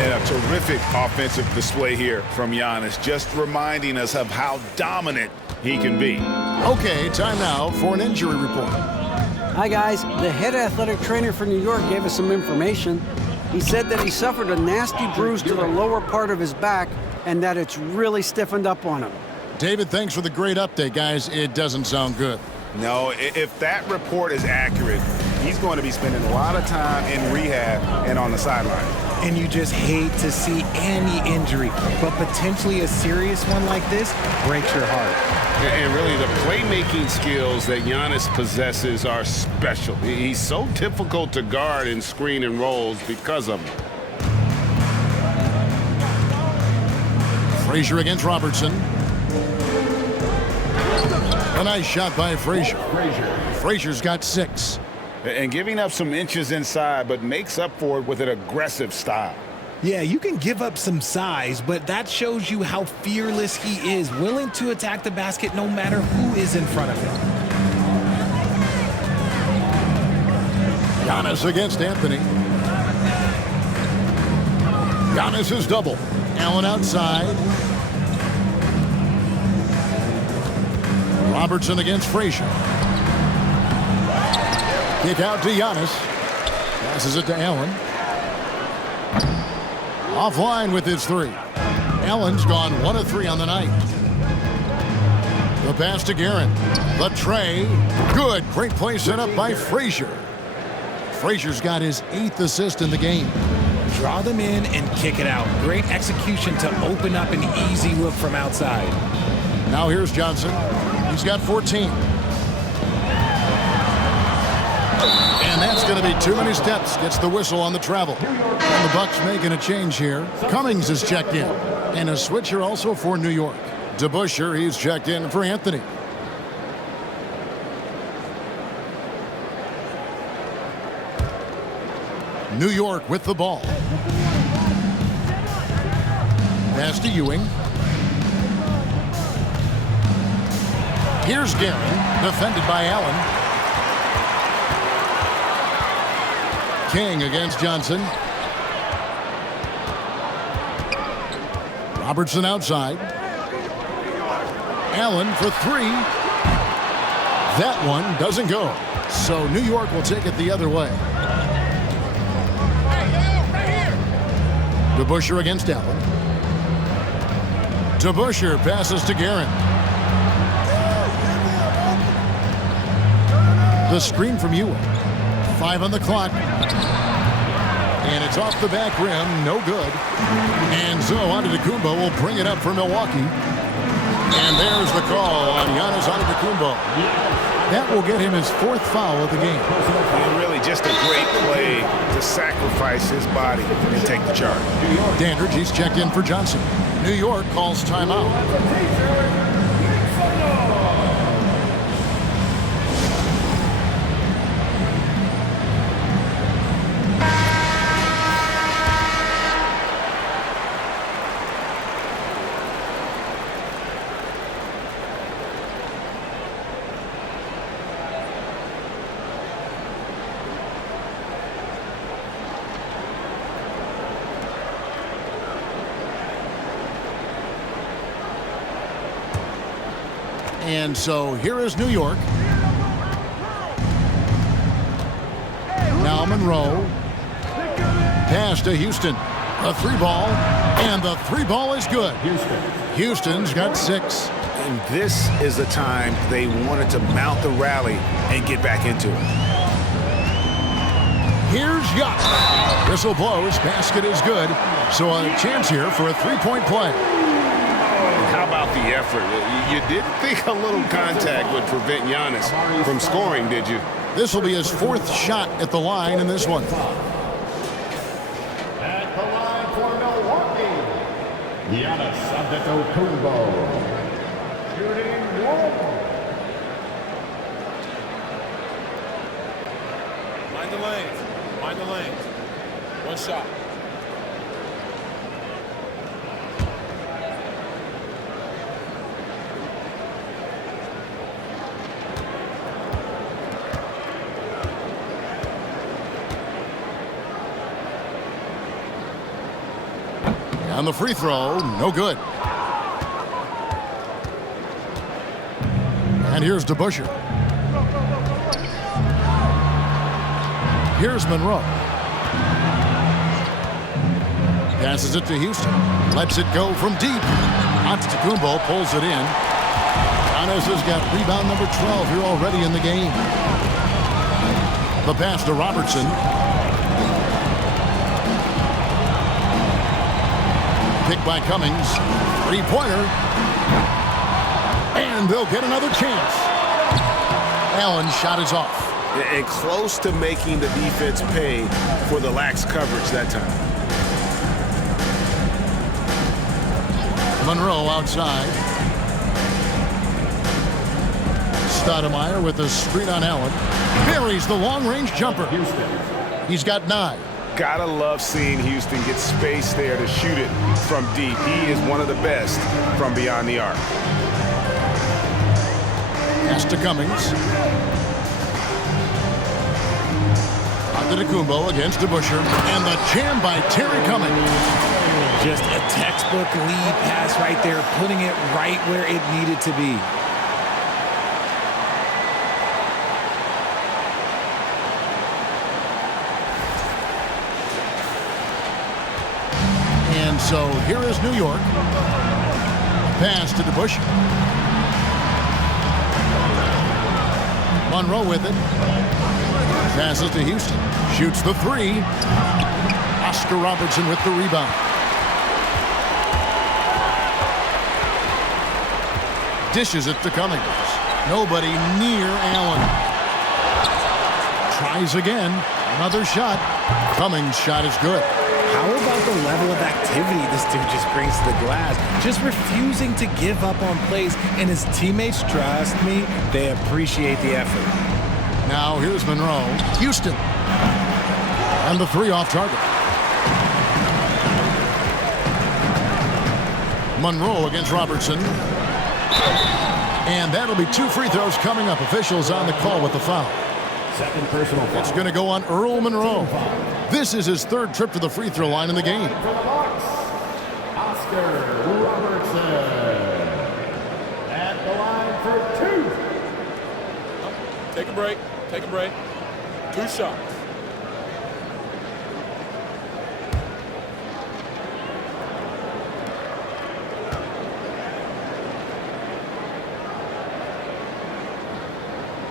And a terrific offensive display here from Giannis, just reminding us of how dominant he can be. Okay, time now for an injury report. Hi, guys. The head athletic trainer for New York gave us some information. He said that he suffered a nasty bruise to the lower part of his back and that it's really stiffened up on him. David, thanks for the great update, guys. It doesn't sound good. No, if that report is accurate, he's going to be spending a lot of time in rehab and on the sideline. And you just hate to see any injury, but potentially a serious one like this breaks your heart. And really, the playmaking skills that Giannis possesses are special. He's so difficult to guard in screen and rolls because of it. Frazier against Robertson. A nice shot by Frazier. Frazier's got 6. And giving up some inches inside, but makes up for it with an aggressive style. Yeah, you can give up some size, but that shows you how fearless he is, willing to attack the basket no matter who is in front of him. Giannis against Anthony. Giannis is double. Allen outside. Robertson against Frazier. Kick out to Giannis. Passes it to Allen. Offline with his 3. Allen's gone 1 of 3 on the night. The pass to Guerin. The tray. Good. Great play set up by Frazier. Frazier's got his 8th assist in the game. Draw them in and kick it out. Great execution to open up an easy look from outside. Now here's Johnson. He's got 14. And that's going to be too many steps. Gets the whistle on the travel. And the Bucks making a change here. Cummings is checked in. And a switcher also for New York. DeBusschere, he's checked in for Anthony. New York with the ball. Pass to Ewing. Here's Guerin, defended by Allen. King against Johnson. Robertson outside. Allen for 3. That one doesn't go. So New York will take it the other way. DeBusschere against Allen. DeBusschere passes to Guerin. The screen from Ewing. 5 on the clock. And it's off the back rim. No good. And so Antetokounmpo will bring it up for Milwaukee. And there's the call on Giannis Antetokounmpo. That will get him his 4th foul of the game. And really just a great play to sacrifice his body and take the charge. Dandridge, he's checked in for Johnson. New York calls timeout. And so here is New York. Now Monroe. Pass to Houston. A 3-ball. And the 3-ball is good. Houston's got 6. And this is the time they wanted to mount the rally and get back into it. Here's Yacht. Whistle blows. Basket is good. So a chance here for a 3-point play. How about the effort? You didn't think a little contact would prevent Giannis from scoring, did you? This will be his 4th shot at the line in this one. At the line for Milwaukee, Giannis Antetokounmpo. Shooting 1. Mind the lanes. Mind the lanes. 1 shot. On the free throw, no good. And here's DeBusschere. Here's Monroe. Passes it to Houston. Lets it go from deep. Antetokounmpo pulls it in. Giannis has got rebound number 12 here already in the game. The pass to Robertson. Pick by Cummings. 3-pointer. And they'll get another chance. Allen's shot is off. And close to making the defense pay for the lax coverage that time. Monroe outside. Stoudemire with a screen on Allen. Buries the long-range jumper. He's got 9. Gotta love seeing Houston get space there to shoot it from deep. He is one of the best from beyond the arc. Pass to Cummings. Antetokounmpo against DeBusschere. And the jam by Terry Cummings. Just a textbook lead pass right there, putting it right where it needed to be. And so here is New York. Pass to DeBusschere. Monroe with it. Passes to Houston. Shoots the 3. Oscar Robertson with the rebound. Dishes it to Cummings. Nobody near Allen. Tries again. Another shot. Cummings' shot is good. How about the level of activity this dude just brings to the glass? Just refusing to give up on plays, and his teammates, trust me, they appreciate the effort. Now here's Monroe. Houston. And the 3 off target. Monroe against Robertson. And that'll be 2 free throws coming up. Officials on the call with the foul. Second personal foul. It's going to go on Earl Monroe. This is his 3rd trip to the free throw line in the game. For the Bucks, Oscar Robertson. At the line for 2. Take a break. Take a break. 2 shots.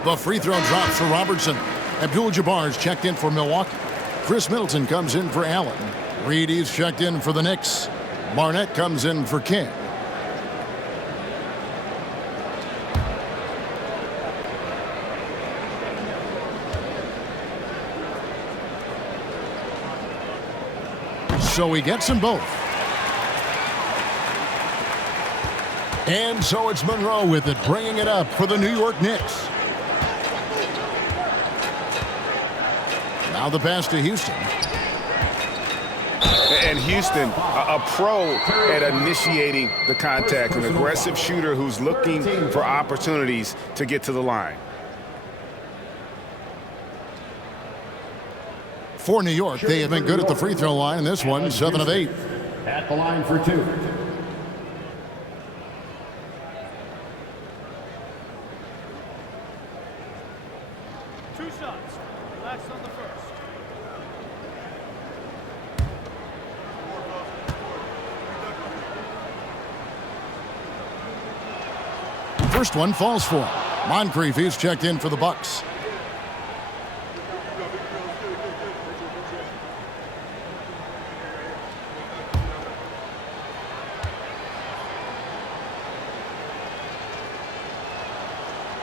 The free throw drops for Robertson. Abdul-Jabbar is checked in for Milwaukee. Chris Middleton comes in for Allen. Reedy's checked in for the Knicks. Barnett comes in for King. So he gets them both. And so it's Monroe with it, bringing it up for the New York Knicks. Now the pass to Houston. And Houston, a pro at initiating the contact, an aggressive shooter who's looking for opportunities to get to the line. For New York, they have been good at the free throw line in this one, 7 of 8. At the line for 2. Two shots. Relax on the first. First one falls for him. Moncrief is checked in for the Bucks.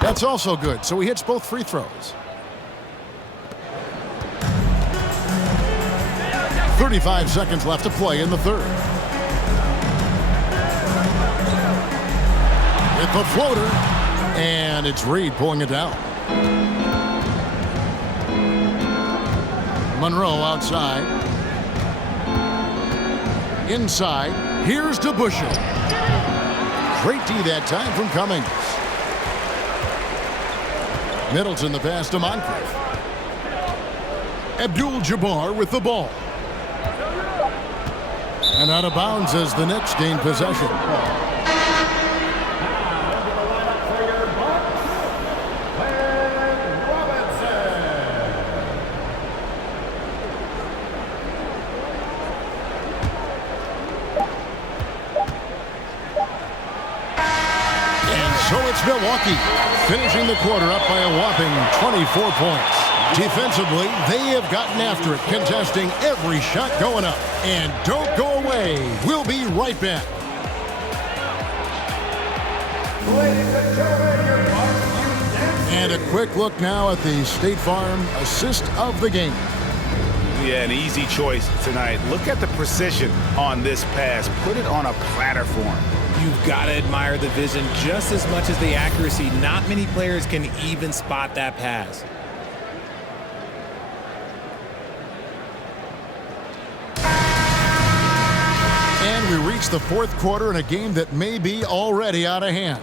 That's also good, so he hits both free throws. 35 seconds left to play in the third. With the floater, and it's Reed pulling it down. Monroe outside. Inside, here's to Bushel. Great D that time from Cummings. Middleton the pass to Moncrief. Abdul-Jabbar with the ball. And out of bounds as the Knicks gain possession. So it's Milwaukee finishing the quarter up by a whopping 24 points. Defensively, they have gotten after it, contesting every shot going up. And don't go away. We'll be right back. And a quick look now at the State Farm assist of the game. Yeah, an easy choice tonight. Look at the precision on this pass. Put it on a platter for him. You've got to admire the vision just as much as the accuracy. Not many players can even spot that pass. And we reach the fourth quarter in a game that may be already out of hand.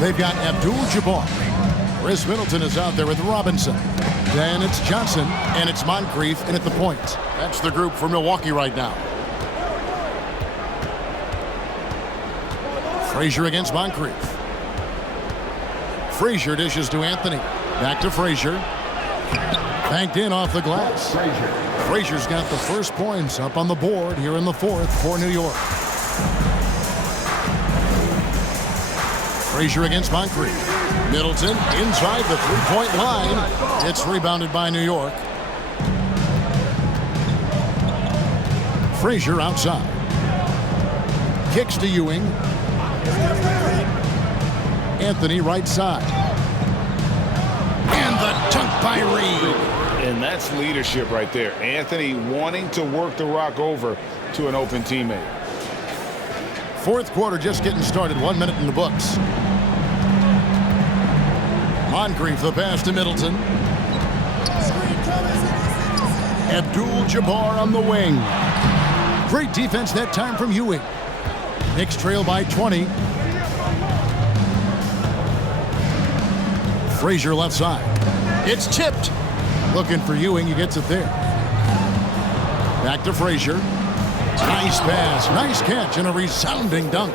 They've got Abdul-Jabbar. Chris Middleton is out there with Robinson. Then it's Johnson, and it's Moncrief in at the point. That's the group for Milwaukee right now. Frazier against Moncrief. Frazier dishes to Anthony. Back to Frazier. Banked in off the glass. Frazier's got the first points up on the board here in the fourth for New York. Frazier against Moncrief. Middleton inside the three-point line. It's rebounded by New York. Frazier outside. Kicks to Ewing. Anthony right side. And the dunk by Reed. And that's leadership right there. Anthony wanting to work the rock over to an open teammate. Fourth quarter just getting started. 1 minute in the books. Moncrief the pass to Middleton. Abdul-Jabbar on the wing. Great defense that time from Ewing. Knicks trail by 20. Frazier left side. It's tipped. Looking for Ewing. He gets it there. Back to Frazier. Nice pass. Nice catch and a resounding dunk.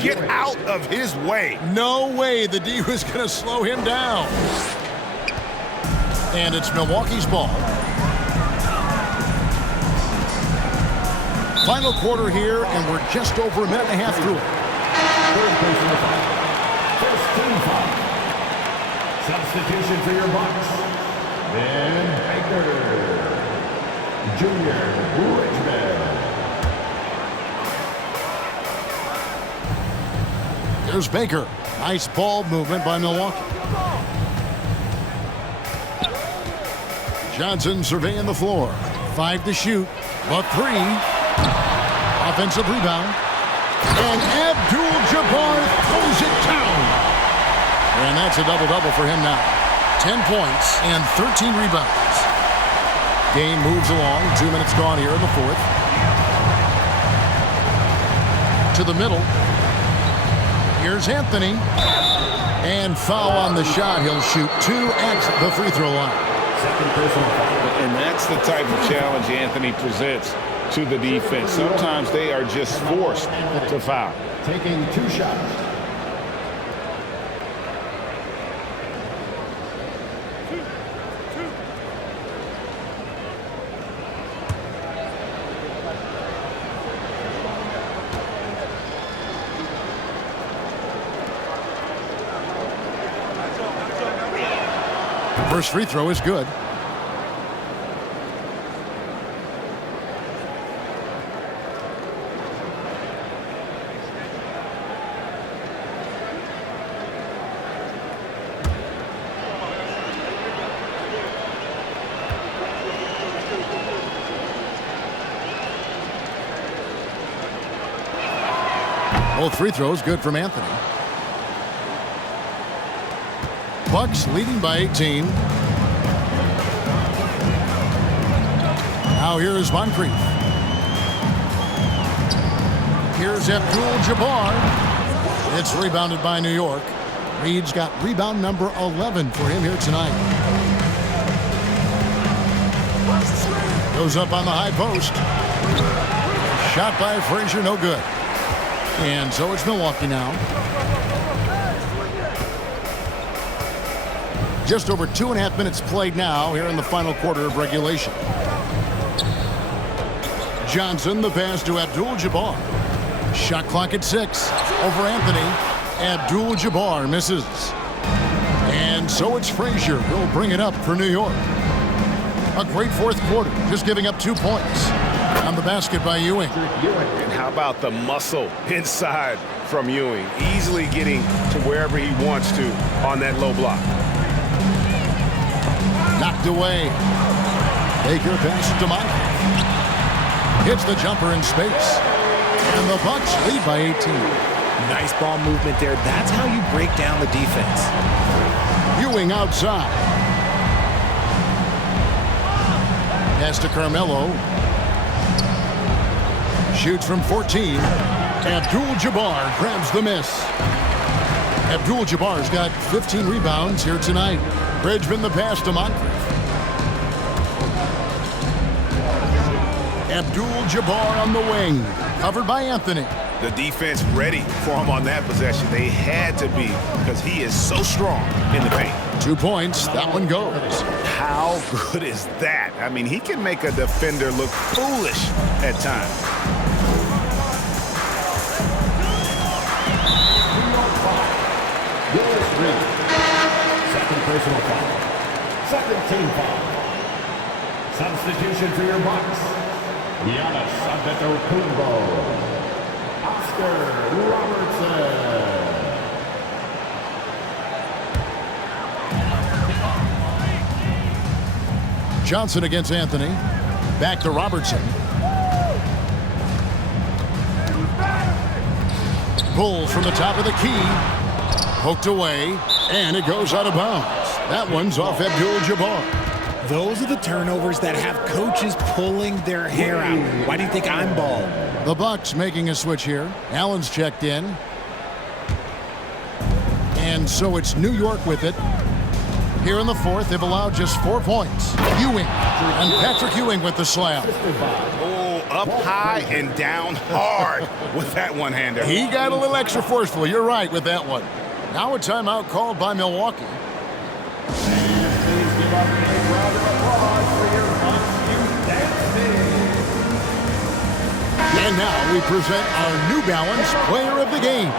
Get out of his way. No way the D was going to slow him down. And it's Milwaukee's ball. Final quarter here, and we're just over a minute and a half through it. Substitution for your Bucks. And Baker. Junior Richmond. There's Baker. Nice ball movement by Milwaukee. Johnson surveying the floor. 5 to shoot. The 3. Offensive rebound. And Abdul-Jabbar throws it down. And that's a double-double for him now. 10 points and 13 rebounds. Game moves along. 2 minutes gone here in the fourth. To the middle. Here's Anthony. And foul on the shot. He'll shoot 2 at the free throw line. And that's the type of challenge Anthony presents to the defense. Sometimes they are just forced to foul. Taking 2 shots. First free throw is good. Both free throws good from Anthony. Bucks leading by 18. Now here is Moncrief. Here's Abdul-Jabbar. It's rebounded by New York. Reed's got rebound number 11 for him here tonight. Goes up on the high post. Shot by Frazier, no good. And so it's Milwaukee now. Just over 2.5 minutes played now here in the final quarter of regulation. Johnson, the pass to Abdul-Jabbar. Shot clock at 6. Over Anthony. Abdul-Jabbar misses. And so it's Frazier. He'll bring it up for New York. A great fourth quarter, just giving up 2 points. On the basket by Ewing. And how about the muscle inside from Ewing? Easily getting to wherever he wants to on that low block. Knocked away. Baker passes to Moncrief. Hits the jumper in space. And the Bucks lead by 18. Nice ball movement there. That's how you break down the defense. Ewing outside. Pass to Carmelo. Shoots from 14. Abdul-Jabbar grabs the miss. Abdul-Jabbar's got 15 rebounds here tonight. Bridgman the pass to Moncrief. Abdul-Jabbar on the wing. Covered by Anthony. The defense ready for him on that possession. They had to be because he is so strong in the paint. 2 points. That one goes. How good is that? I mean, he can make a defender look foolish at times. Second personal foul. Second team foul. Substitution for your Bucks. Giannis Antetokounmpo. Oscar Robertson. Johnson against Anthony. Back to Robertson. Bulls from the top of the key. Poked away, and it goes out of bounds. That one's off Abdul-Jabbar. Those are the turnovers that have coaches pulling their hair out. Why do you think I'm bald? The Bucks making a switch here. Allen's checked in. And so it's New York with it. Here in the fourth, they've allowed just 4 points. Ewing, and Patrick Ewing with the slam. Oh, up high and down hard with that one-hander. He got a little extra forceful. You're right with that one. Now a timeout called by Milwaukee. Please give up a round of applause for your Bucks youth dancing. And now we present our New Balance player of the game,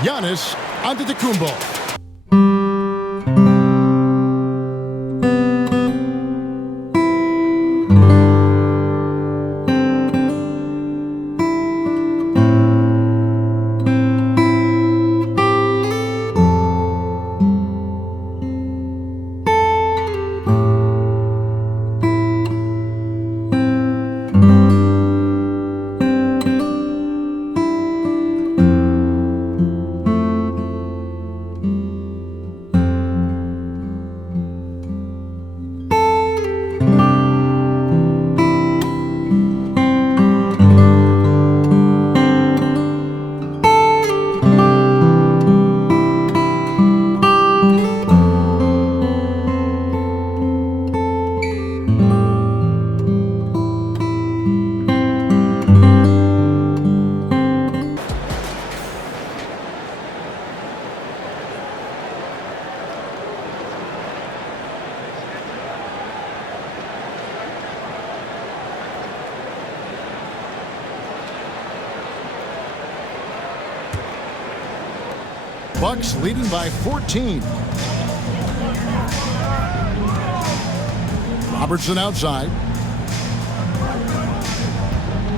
Giannis Antetokounmpo. Bucks leading by 14. Robertson outside.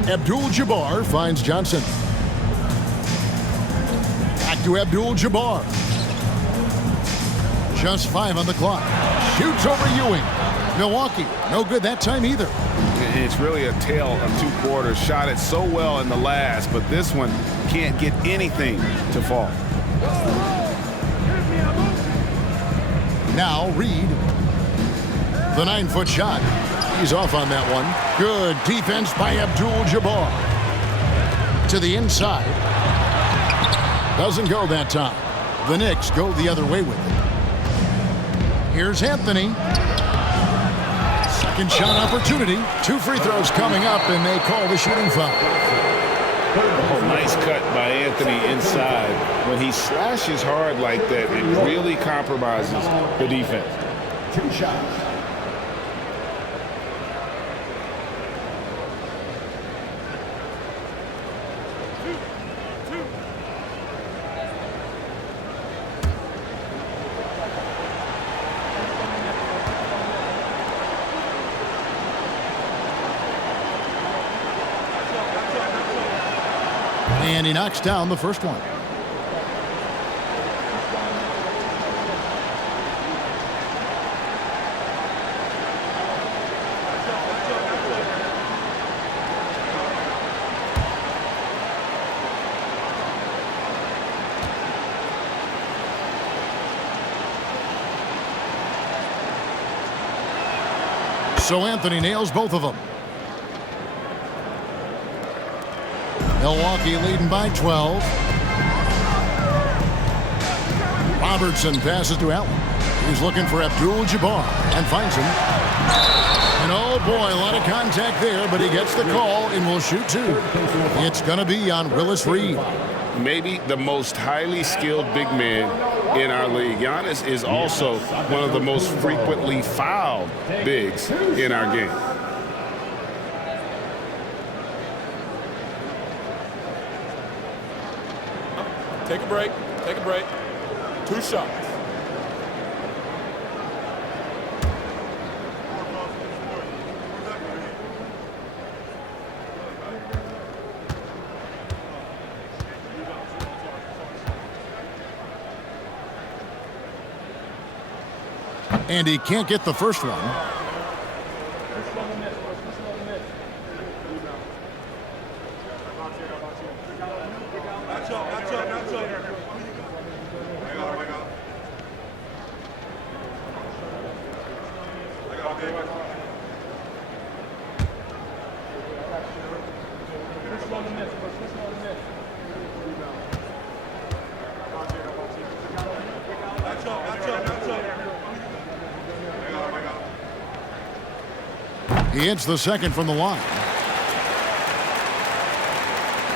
Abdul-Jabbar finds Johnson. Back to Abdul-Jabbar. Just 5 on the clock. Shoots over Ewing. Milwaukee, no good that time either. It's really a tale of 2 quarters. Shot it so well in the last, but this one can't get anything to fall. Now Reed. The 9-foot shot. He's off on that one. Good defense by Abdul-Jabbar. To the inside. Doesn't go that time. The Knicks go the other way with it. Here's Anthony. Second shot opportunity. 2 free throws coming up, and they call the shooting foul. Oh, nice cut by Anthony inside. When he slashes hard like that, it really compromises the defense. 2 shots. And he knocks down the first one. So Anthony nails both of them. Milwaukee leading by 12. Robertson passes to Allen. He's looking for Abdul-Jabbar and finds him. And oh boy, a lot of contact there, but he gets the call and will shoot 2. It's going to be on Willis Reed. Maybe the most highly skilled big man in our league. Giannis is also one of the most frequently fouled bigs in our game. Take a break. Take a break. 2 shots. And he can't get the first one. He hits the second from the line.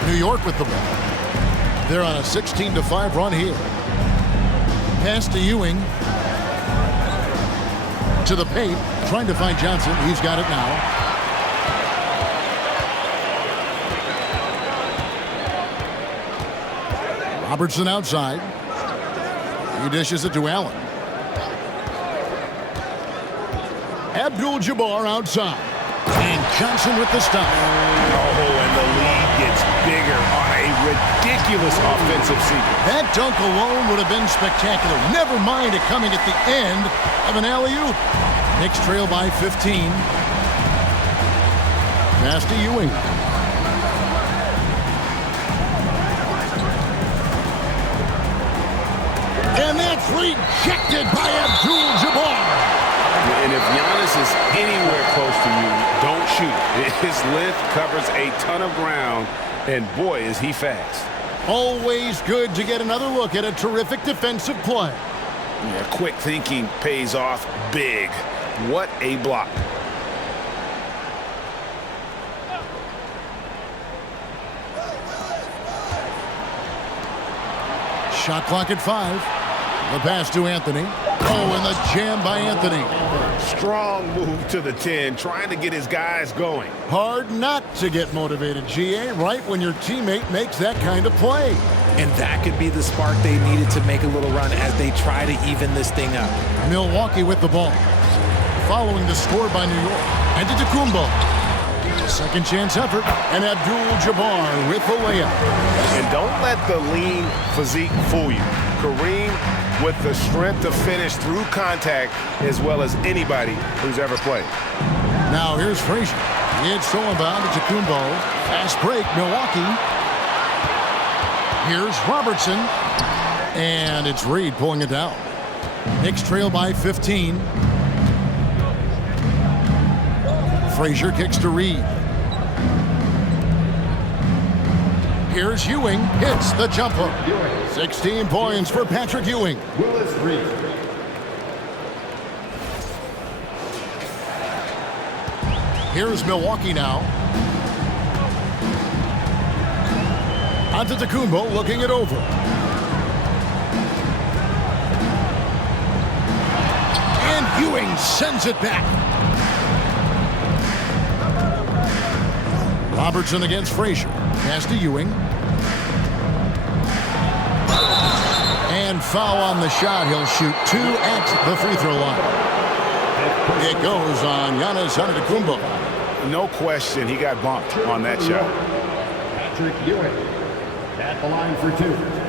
New York with the ball. They're on a 16-5 run here. Pass to Ewing. To the paint, trying to find Johnson. He's got it now. Robertson outside. He dishes it to Allen. Abdul-Jabbar outside. And Johnson with the stop. Oh, and the lead gets bigger on a ridiculous offensive sequence. That dunk alone would have been spectacular. Never mind it coming at the end of an alley-oop. Knicks trail by 15. Pass to Ewing. And that's rejected by Abdul-Jabbar. And if Giannis is anywhere close to you, don't shoot. His length covers a ton of ground, and boy, is he fast. Always good to get another look at a terrific defensive play. Yeah, quick thinking pays off big. What a block. Shot clock at 5. The pass to Anthony. Oh, and the jam by Anthony. Strong move to the 10, trying to get his guys going. Hard not to get motivated, GA, right when your teammate makes that kind of play. And that could be the spark they needed to make a little run as they try to even this thing up. Milwaukee with the ball. Following the score by New York. Antetokounmpo. Second chance effort. And Abdul-Jabbar with the layup. And don't let the lean physique fool you. Kareem with the strength to finish through contact as well as anybody who's ever played. Now here's Frazier. It's stolen by Antetokounmpo. Fast break, Milwaukee. Here's Robertson. And it's Reed pulling it down. Knicks trail by 15. Frazier kicks to Reed. Here's Ewing. Hits the jump hook. 16 points for Patrick Ewing. Willis Reed. Here's Milwaukee now. Antetokounmpo looking it over. And Ewing sends it back. Robertson against Frazier. Pass to Ewing. And foul on the shot. He'll shoot 2 at the free throw line. It goes on Giannis Antetokounmpo. No question, he got bumped on that shot. Patrick Ewing at the line for 2.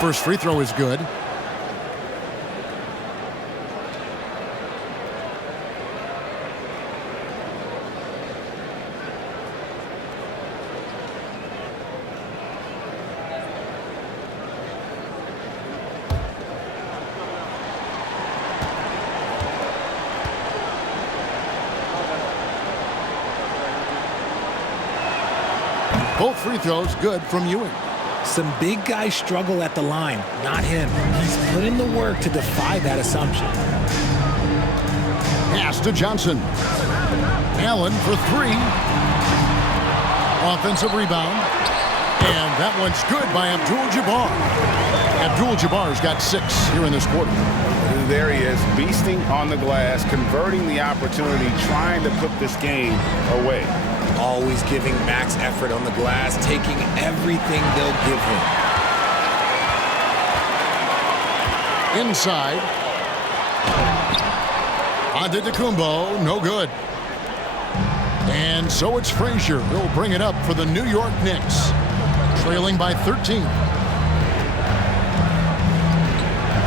First free throw is good. Both free throws good from Ewing. Some big guys struggle at the line, not him. He's put in the work to defy that assumption. Pass to Johnson. Allen for 3. Offensive rebound. And that one's good by Abdul-Jabbar. Abdul-Jabbar's got 6 here in this quarter. There he is, beasting on the glass, converting the opportunity, trying to put this game away. Always giving max effort on the glass, taking everything they'll give him. Inside. Antetokounmpo, no good. And so it's Frazier. He'll bring it up for the New York Knicks. Trailing by 13.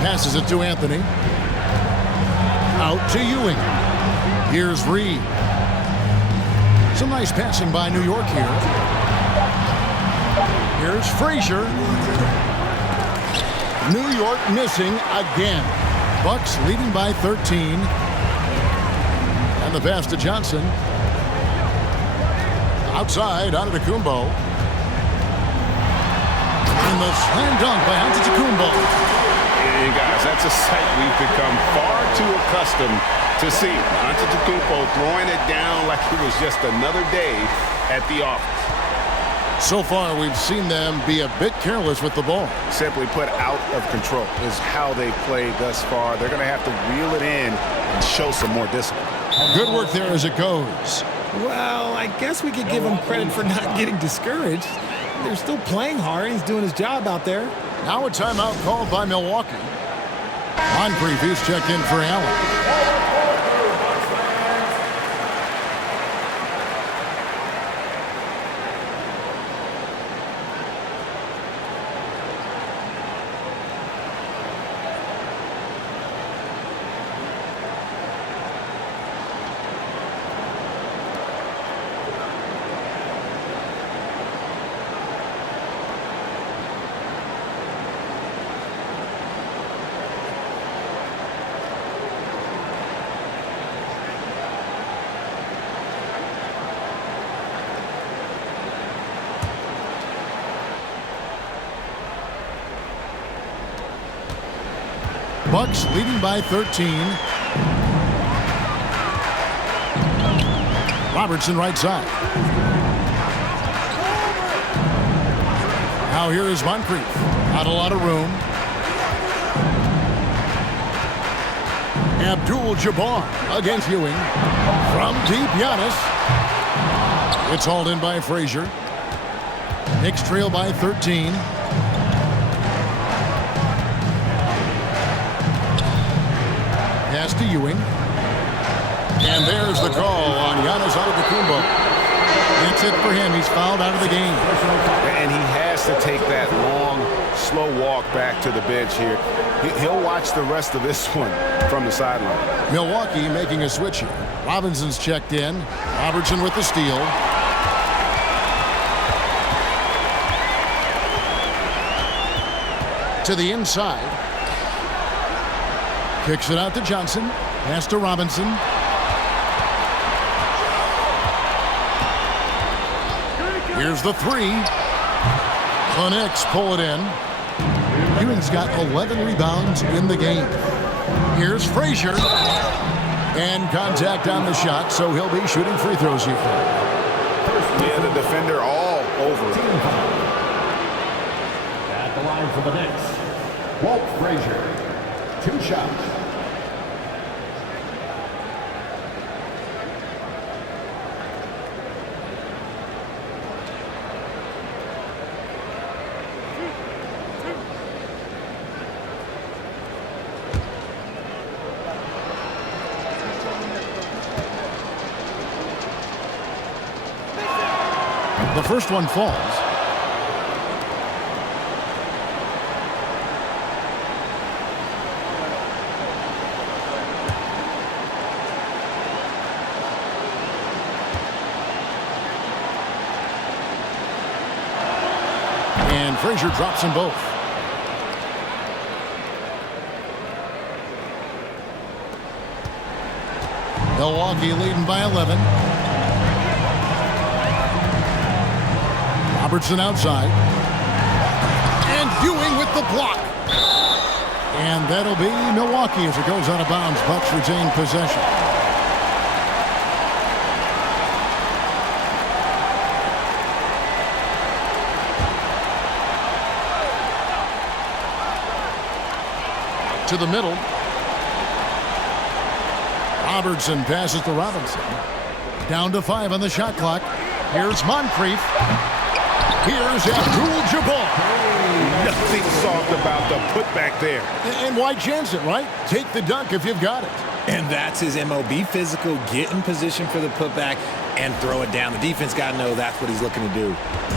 Passes it to Anthony. Out to Ewing. Here's Reed. Some nice passing by New York here. Here's Frazier. New York missing again. Bucks leading by 13. And the pass to Johnson. Outside, Antetokounmpo. And the slam dunk by Antetokounmpo. And guys, that's a sight we've become far too accustomed to see. Antetokounmpo throwing it down like it was just another day at the office. So far, we've seen them be a bit careless with the ball. Simply put, out of control is how they played thus far. They're going to have to reel it in and show some more discipline. Good work there as it goes. Well, I guess we could give him credit for not getting discouraged. They're still playing hard. He's doing his job out there. Now a timeout called by Milwaukee. On previews, checked in for Allen. Bucks leading by 13. Robertson right side. Now here is Moncrief. Not a lot of room. Abdul-Jabbar against Ewing. From deep, Giannis. It's hauled in by Frazier. Knicks trail by 13. Pass to Ewing. And there's the call on Giannis Antetokounmpo. That's it for him. He's fouled out of the game. And he has to take that long, slow walk back to the bench here. He'll watch the rest of this one from the sideline. Milwaukee making a switch here. Robinson's checked in. Robertson with the steal. To the inside. Kicks it out to Johnson. Pass to Robinson. Here's the three. The Knicks pull it in. Ewing's got 11 rebounds in the game. Here's Frazier. And contact on the shot, so he'll be shooting free throws here. Yeah, the defender all over it. At the line for the Knicks, Walt Frazier. 2 shots. The first one falls. And Frazier drops them both. Milwaukee leading by 11. Robertson outside. And Ewing with the block. And that'll be Milwaukee as it goes out of bounds. Bucks retain possession. To the middle. Robertson passes to Robinson. Down to 5 on the shot clock. Here's Moncrief. Here's Abdul-Jabbar. Nothing soft about the putback there. And why chance it, right? Take the dunk if you've got it. And that's his MO. Be physical, get in position for the putback, and throw it down. The defense got to know that's what he's looking to do.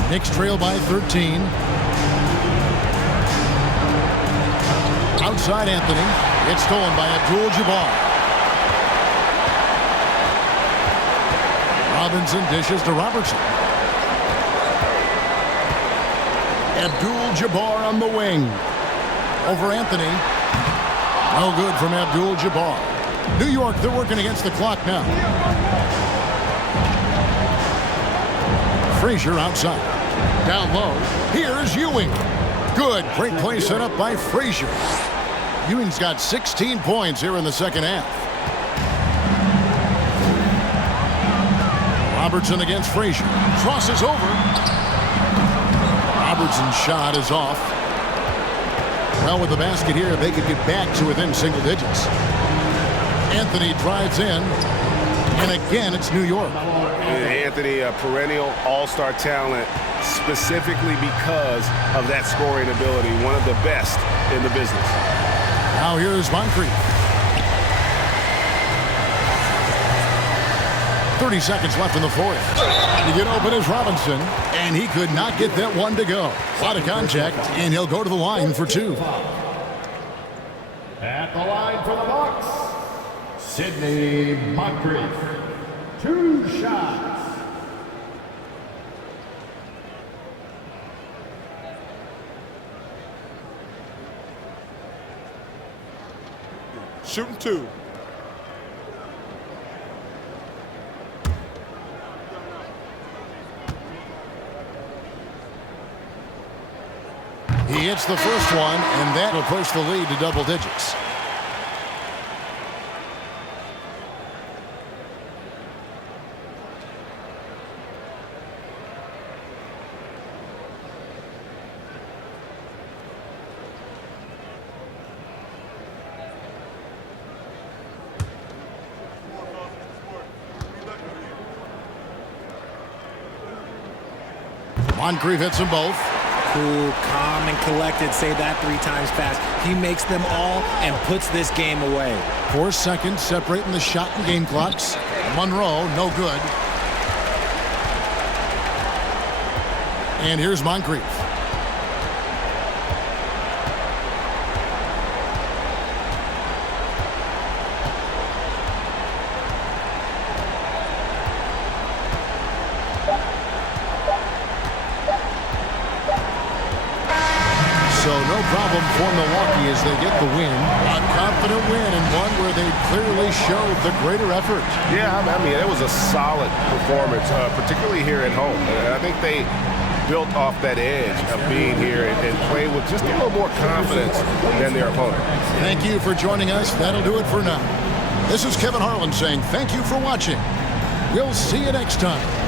Knicks trail by 13. Outside Anthony. It's stolen by Abdul-Jabbar. Robinson dishes to Robertson. Abdul-Jabbar on the wing. Over Anthony. No good from Abdul-Jabbar. New York, they're working against the clock now. Frazier outside. Down low. Here's Ewing. Good. Great play set up by Frazier. Ewing's got 16 points here in the second half. Robertson against Frazier. Crosses over. Robertson's shot is off. Well, with the basket here, they could get back to within single digits. Anthony drives in. And again, it's New York. Anthony, a perennial all-star talent, specifically because of that scoring ability. One of the best in the business. Now here's Moncrief. 30 seconds left in the fourth. To get open is Robinson, and he could not get that one to go. A lot of contact, and he'll go to the line for 2. At the line for the Bucks, Sidney Moncrief. 2 shots. Shooting 2. He hits the first one, and that will push the lead to double digits. Moncrief hits them both. Cool, calm, and collected. Say that 3 times fast. He makes them all and puts this game away. 4 seconds separating the shot and game clocks. Monroe, no good. And here's Moncrief. So no problem for Milwaukee as they get the win. A confident win and one where they clearly showed the greater effort. Yeah, I mean, it was a solid performance, particularly here at home. I think they built off that edge of being here and played with just a little more confidence than their opponent. Thank you for joining us. That'll do it for now. This is Kevin Harlan saying thank you for watching. We'll see you next time.